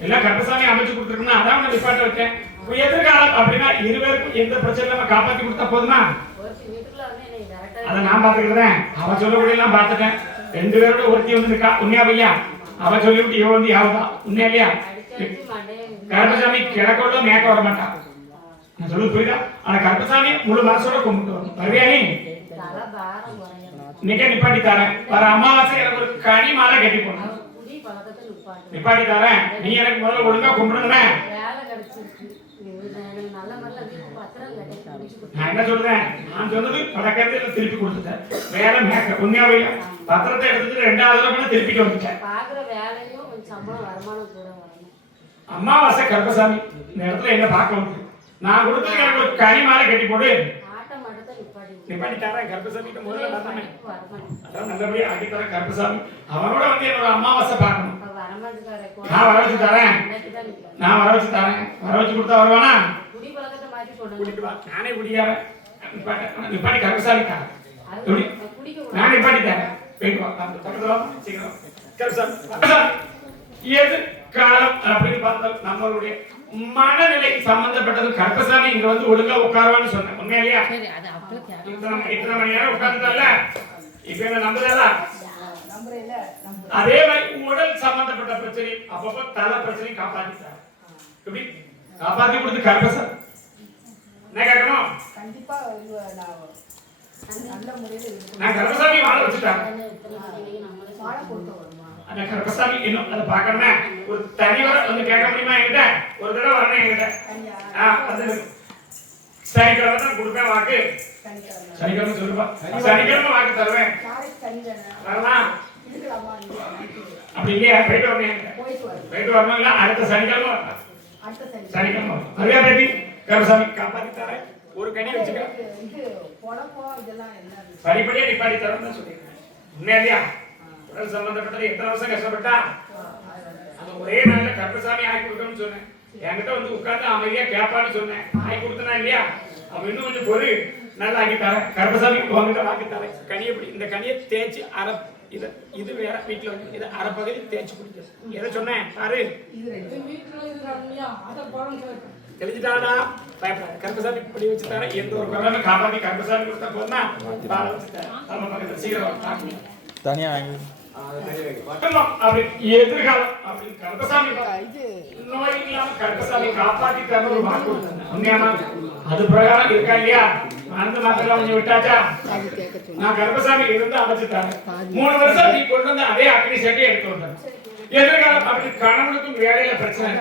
எல்லாம் கருப்பசாமி அமைச்சு கொடுத்துருக்குன்னா அதான் உன்னை நிப்பாட்ட வச்சேன். எதிர்காலம் அப்படின்னா 2 பேருக்கும் எந்த பிரச்சனை இல்லாம காப்பாத்தி கொடுத்தா போதுமா? அதை நான் பாத்துக்கிறேன். அவன் சொல்லக்கூடிய எல்லாம் பார்த்துட்டேன். 2 பேரோட ஒருத்தி வந்து இருக்கா. உண்மையா பையா? அவன் சொல்லிவிட்டு இவன் வந்து யாவதான் உண்மையா இல்லையா? கருப்பசாமி கிழக்கோட மேக்க வர மாட்டான். நான் சொல்லுது புரியுதா? ஆனா கருப்பசாமி முழு மனசோட கும்பிட்டு வரும். வருவியா நீ? இன்னைக்கே நிப்பாட்டி தரேன். வர அமாவாசை எனக்கு ஒரு கனி மாலை கட்டி போடணும். நிப்பாட்டி தரேன். நீ எனக்கு முதல்ல ஒழுங்கா கும்பிடுங்க. நான் என்ன சொல்றேன்? நான் சொன்னது பழக்கத்தை திருப்பி கொடுத்துட்டேன். வேலை மேக்க உண்மையாவே பத்திரத்தை எடுத்துட்டு 2வது தடவை திருப்பிட்டு வந்துட்டேன். அமாவாசை கருப்பசாமி இந்த இடத்துல என்ன பார்க்க வந்து நான் கொடுத்தது எனக்கு ஒரு கனி மாலை கட்டி போடு. நிப்பாட்டி தரேன். கருப்பசாமி முதல்ல வரணும். அதான் நல்லபடியா ஆட்டி தரேன். கருப்பசாமி அவனோட வந்து என்னோட அமாவாசை பார்க்கணும். நான் வர வச்சு தரேன். நான் வர வச்சு தரேன். வர வச்சு கொடுத்தா வருவானா? நானே குடியாரன். நிப்பாட்டி கருப்பசாமி தரேன். நான் நிப்பாட்டி தரேன். போயிட்டு வா. சீக்கிரம் கருப்பசாமி எது காலம் அப்படின்னு பார்த்தா நம்மளுடைய மனநிலை சம்பந்தப்பட்டது. கருப்பசாமி இங்க வந்து ஒழுங்கா உட்காருவான்னு சொன்னேன். உண்மையிலையா? இத்தனை மணி நேரம் உட்கார்ந்துட்டல. இப்ப என்ன நம்புதா? அதே மாதிரி உடல் சம்பந்தப்பட்ட பிரச்சனை அப்பப்ப தலை பிரச்சனை காப்பாத்திட்டார். எப்படி காப்பாத்தி கொடுத்து கருப்பசாமி என்ன கேட்கணும்? கண்டிப்பா நல்ல முறையில் நான் கருப்பசாமி வாழ வச்சுட்டேன். வாழ கொடுத்து அந்த கருப்பசாமி இன்னும் அதை பார்க்கணுமே ஒரு தனிவர வந்து கேட்க முடியுமா என்கிட்ட? ஒரு தடவை வரணும் என்கிட்ட. சனிக்கிழமை தான் கொடுப்பேன் வாக்கு. சனிக்கிழமை சொல்லுப்பா. சனிக்கிழமை வாக்கு தருவேன். வரலாம் அப்படி இல்லையா? போயிட்டு வரணும். போயிட்டு வரணும். இல்ல அடுத்த சனிக்கிழமை சனிக்கிழமை நிறைய பேட்டி கருப்பசாமி காப்பாத்தி தரேன். ஒரு கனி வச்சுக்க படிப்படியா நிப்பாடி தரேன்னு சொல்லியிருக்கேன். உண்மையா? உடல் சம்பந்தப்பட்டது எத்தனை வருஷம் கஷ்டப்பட்டா அந்த ஒரே நாள்ல கருப்பசாமி ஆக்கி கொடுக்கணும்னு சொன்னேன். என்கிட்ட வந்து உட்கார்ந்து அமைதியா கேட்பான்னு சொன்னேன். ஆக்கி கொடுத்தனா இல்லையா? அவன் இன்னும் கொஞ்சம் பொறு நல்லா ஆக்கி தரேன். கருப்பசாமி உங்ககிட்ட வாக்கி தரேன். கனி எப்படி இந்த கனியை தேய்ச்சி அரை இது வேற வீட்டுல வந்து இது அரை பகுதி தேய்ச்சி குடிக்கும். எதை சொன்னேன் பாரு. தெரிஞ்சுட்டாடா பயப்படாது. கருப்பசாமி இப்படி வச்சு தரேன். எந்த ஒரு குழந்தை காப்பாத்தி கருப்பசாமி கொடுத்தா போதுமா வாழ வச்சு தரேன். நம்ம பக்கத்துல சீக்கிரம் தனியா எதிர்காலம் அப்படின்னு கருப்பசாமி நோய் இல்லாம கருப்பசாமி காப்பாத்தி தர ஒரு வாக்கு உண்மையாமா? அது பிரகாரம் இருக்கா இல்லையா? அந்த நாட்கள் கொஞ்சம் விட்டாச்சா? நான் கருப்பசாமி இருந்து அமைச்சு தரேன். 3 வருஷம் நீ கொண்டு வந்து அதே அக்னி சட்டியை எடுத்து வந்தேன். எதிர்காலம் அப்படி கணவனுக்கும் வேலையில பிரச்சனை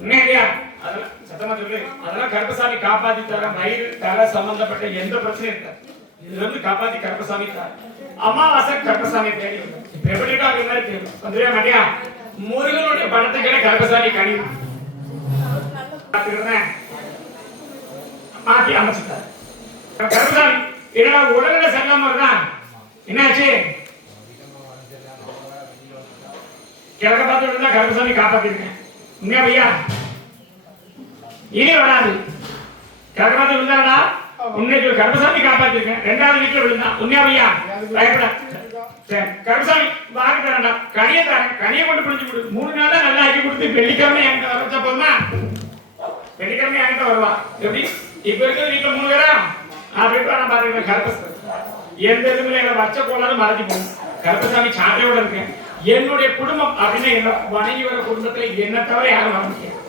உண்மையா? அதெல்லாம் சத்தமா சொல்லு. அதெல்லாம் கருப்பசாமி காப்பாத்தி தர. வயிறு தலை சம்பந்தப்பட்ட எந்த பிரச்சனையும் இருக்காது. இது வந்து காப்பாத்தி கருப்பசாமி தர. அமாவாசை கருப்பசாமி தேடி இப்ப எப்படிட்டா அது மாதிரி தெரியும். வந்துவே மாட்டியா? முருகனுடைய படத்துக்கிட்ட கருப்பசாமி கனி மாத்தி அமைச்சுட்டார். கருப்பசாமி என்னடா உடல்ல செல்லாம இருந்தான் என்னாச்சு? கிழக்க பார்த்து விழுந்தா கருப்பசாமி காப்பாத்திருக்கேன். உண்மையா பையா? இனி வராது. கிழக்க பார்த்து விழுந்தாடா உன்னைக்கு கருப்பசாமி காப்பாத்திருக்கேன். 2வது வீட்டுல விழுந்தான். உண்மையா பையா? பயப்பட கருப்பசாமி வாக்கு தரேன்டா. கனியை தரேன். கனியை கொண்டு பிடிச்சு கொடு. 3 நாளா நல்லா ஆக்கி கொடுத்து வெள்ளிக்கிழமை என்கிட்ட வர வச்சா போதுமா? வெள்ளிக்கிழமை என்கிட்ட வருவா. எப்படி இப்ப இருக்கிற வீட்டுல 3 பேரா அப்படி நான் பாத்துக்கிறேன். கருப்பசாமி எந்த இதுல என்ன வச்ச போனாலும் மறைஞ்சு போகும். கருப்பசாமி சாட்டையோட இருக்கேன். என்னுடைய குடும்பம் அப்படின்னு என்ன வணங்கி வர குடும்பத்துல என்ன தவிர யாரும் வர முடியாது.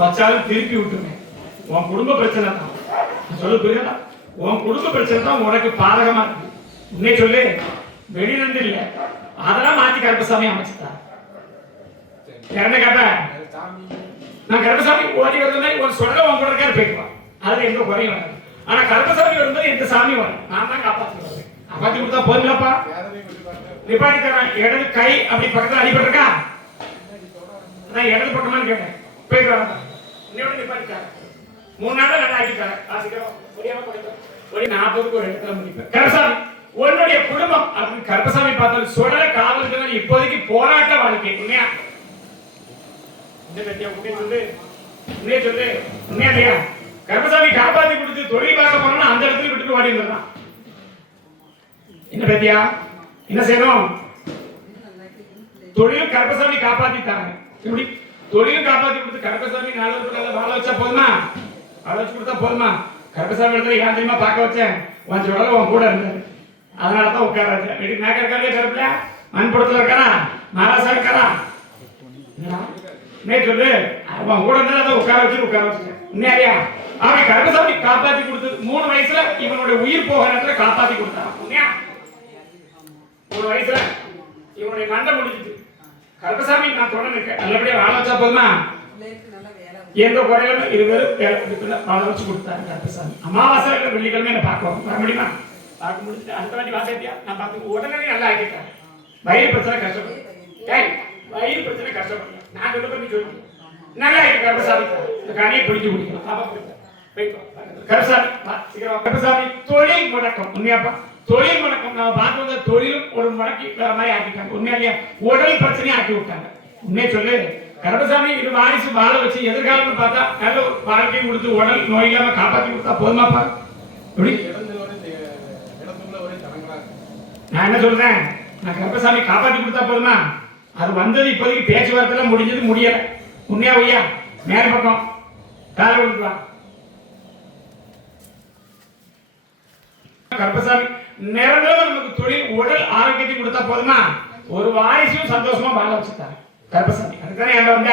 வச்சாலும் திருப்பி விட்டுருங்க. உன் குடும்ப பிரச்சனை தான் சொல்லு புரியுதா? உன் குடும்ப பிரச்சனை தான் உனக்கு பாதகமா இருக்கு. உன்னே சொல்லு. வெளியிலிருந்து இல்ல அதெல்லாம் மாத்தி கருப்பசாமி அமைச்சுட்டார். என்ன கேட்ட? நான் கருப்பசாமி ஓடி வருதுன்னா ஒரு சொல்ல உன் கூட இருக்காரு போய்க்குவான். அதுல எந்த குறையும் வராது. ஆனா கருப்பசாமி வரும்போது எந்த சாமி வரும்? நான் தான் காப்பாத்தி வருவேன். காப்பாத்தி கொடுத்தா போதுங்களப்பா? நிப்பாட்டி தரேன். இடது கை அப்படி பக்கத்துல அடிபட்டிருக்கா? நான் இடது பக்கமான்னு கேட்டேன். போயிட்டு வரேன். இன்னொரு நிப்பாட்டி தரேன். 3 நாளா நல்லா ஆக்கி தரேன். ஆசிக்கிறோம் ஒரு 40க்கு ஒரு இடத்துல முடிப்பேன். கருப்பசாமி உன்னுடைய குடும்பம் அப்படின்னு கருப்பசாமி பார்த்தாலும் சுடல காவல்கள் இப்போதைக்கு போராட்ட வாழ்க்கை. உண்மையா? சொல்லு. உண்மையா இல்லையா? கருப்பசாமி காப்பாத்தி கொடுத்து தொழில் பார்க்க போனோம்னா அந்த இடத்துல விட்டுட்டு ஓடி வந்துடலாம். என்ன பத்தியா? என்ன செய்யணும்? தொழிலும் கருப்பசாமி காப்பாத்திட்டாங்க. இப்படி தொழிலும் காப்பாத்தி கொடுத்து கருப்பசாமி 4 பேர் வாழ வச்சா போதுமா? வாழ வச்சு கொடுத்தா போதுமா? கருப்பசாமி இடத்துல ஏன் தெரியுமா பார்க்க வச்சேன்? உன் உடல உன் கூட இருந்தாரு. அதனாலதான் உட்கார வச்சேன். வீட்டுக்கு மேக்க இருக்காரு. கருப்புல மண்புறத்துல இருக்கானா? மகாராசா இருக்காரா நீ சொல்லு அவன் கூட இருந்தா அதை உட்கார வச்சு உண்மையா அவன் கருப்பசாமி காப்பாத்தி கொடுத்தது 3 வயசுல இவனுடைய உயிர் போகிற நேரத்துல காப்பாத்தி கொடுத்தான் உண்மையா 3 வயசுல இவனுடைய மண்டை முடிஞ்சிட்டு கருப்பசாமி நான் தொடர்ந்து இருக்கேன் நல்லபடியா வாழ வச்சா போதுமா எந்த குறையிலும் இருவரும் வாழ வச்சு கொடுத்தாரு கருப்பசாமி அமாவாசை வெள்ளிக்கிழமை என்ன பார்க்க வர முடியுமா பார்க்க முடிச்சுட்டு அடுத்த வாட்டி வாசத்தியா நான் பார்த்து உடனே நல்லா ஆக்கிட்டேன் வயிறு பிரச்சனை கஷ்டப்பட்டேன் வயிறு பிரச்சனை கஷ்டப்பட்டேன் நான் சொல்ல பண்ணி சொல்லி நல்லா இருக்கு கருப்பசாமி இந்த கனியை பிடிச்சு குடிக்கலாம் பாப்பா கருப்பசாமி சீக்கிரம் கருப்பசாமி தொழில் முடக்கம் உண்மையாப்பா தொழில் முடக்கம் நம்ம பார்த்து வந்த தொழிலும் ஒரு முடக்கி வேற மாதிரி ஆக்கிட்டாங்க உண்மையா இல்லையா உடல் பிரச்சனையும் ஆக்கி விட்டாங்க உண்மையை சொல்லு கருப்பசாமி இது வாரிசு வாழ வச்சு எதிர்காலம்னு பார்த்தா நல்ல ஒரு வாழ்க்கையும் கொடுத்து உடல் நோய் இல்லாம காப்பாற்றி கொடுத்தா போதுமாப்பா எப்படி நான் என்ன சொல்றேன் நான் கருப்பசாமி காப்பாற்றி கொடுத்தா போதுமா அது வந்தது இப்போதைக்கு பேச்சுவார்த்தை முடிஞ்சது முடியல உண்மையா ஐயா மேல் பக்கம் காலை கொடுக்கலாம் கருப்பசாமி நிரந்தரம் நமக்கு தொழில் உடல் ஆரோக்கியத்தை கொடுத்தா போதுமா ஒரு வாரிசையும் சந்தோஷமா வாழ வச்சுட்டாங்க கருப்பசாமி அதுக்கான எங்க வந்த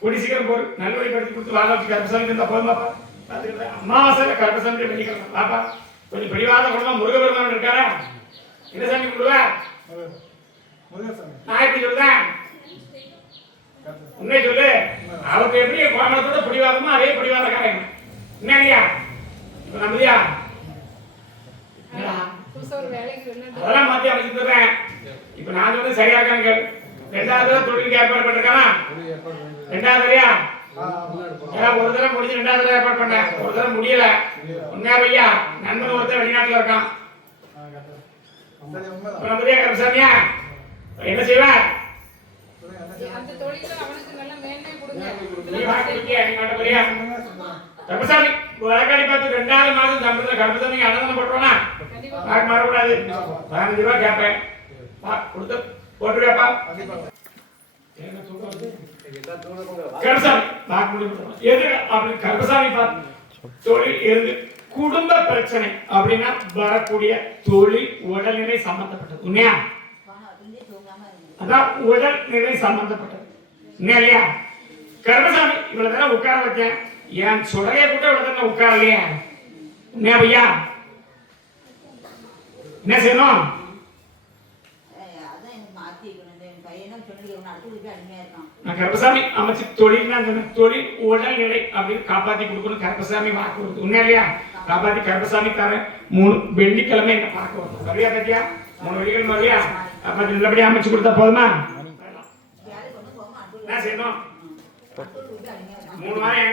கூடி சீக்கிரம் போய் நல்ல வழிபடுத்தி கொடுத்து வாழ வச்சு கருப்பசாமி இருந்தா போதுமாப்பா அமாவாசையில கருப்பசாமி வெள்ளிக்கிழமை பாப்பா கொஞ்சம் பிடிவாத குடும்பம் முருகபெருமான் இருக்காரா என்ன சாமி குடுவா நான் எப்படி சொல்றேன் உண்மை சொல்லு அவருக்கு எப்படி கோமணத்தோட பிடிவாதமோ அதே பிடிவாதக்காரங்க என்ன இல்லையா இப்ப நம்பலையா அதெல்லாம் மாத்தி அமைச்சு தர்றேன் இப்ப நான் வந்து சரியா இருக்காங்க 2வது தொழிலுக்கு ஏற்பாடு பண்ணிருக்கானா 2வது தடவையா ஒரு தடவை முடிஞ்சு 2வது தடவை ஏற்பாடு பண்ணேன் ஒரு தடவை முடியல உண்மையா பையா நண்பன் ஒருத்தர் வெளிநாட்டுல இருக்கான் நம்பலையா கருப்பசாமியா என்ன செய்வேன் கருப்பசாமி வழக்காடி பார்த்து 2வது மாதம் சம்பளத்துல கருப்பசாமிக்கு அன்னதானம் போட்டுருவானா மாறக்கூடாது 15 ரூபாய் கேட்பேன் கொடுத்து போட்டுருவேப்பா கருப்பசாமி தொழில் இருந்து குடும்ப பிரச்சனை அப்படின்னா வரக்கூடிய தொழில் உடல்நிலை சம்பந்தப்பட்டது உண்மையா அதான் உடல்நிலை சம்பந்தப்பட்டது இல்லையா கருப்பசாமி இவ்வளவு தடவை உட்கார வச்சேன் என் சுடைய கூட இவ்வளவு தடவை உட்காரலையா உண்மையா பையா என்ன செய்யணும் நான் கருப்பசாமி அமைச்சு தொழில் உடல்நிலை அப்படின்னு காப்பாத்தி கொடுக்கணும் கருப்பசாமி வாக்கு கொடுத்து உண்மையா இல்லையா காப்பாத்தி கருப்பசாமி தரேன் 3 வெள்ளிக்கிழமை என்ன பார்க்க வரும் சரியா பத்தியா 3 வெள்ளிக்கிழமை இல்லையா காப்பாத்தி நல்லபடியா அமைச்சு கொடுத்தா போதுமா என்ன செய்யணும் 3 வாரம்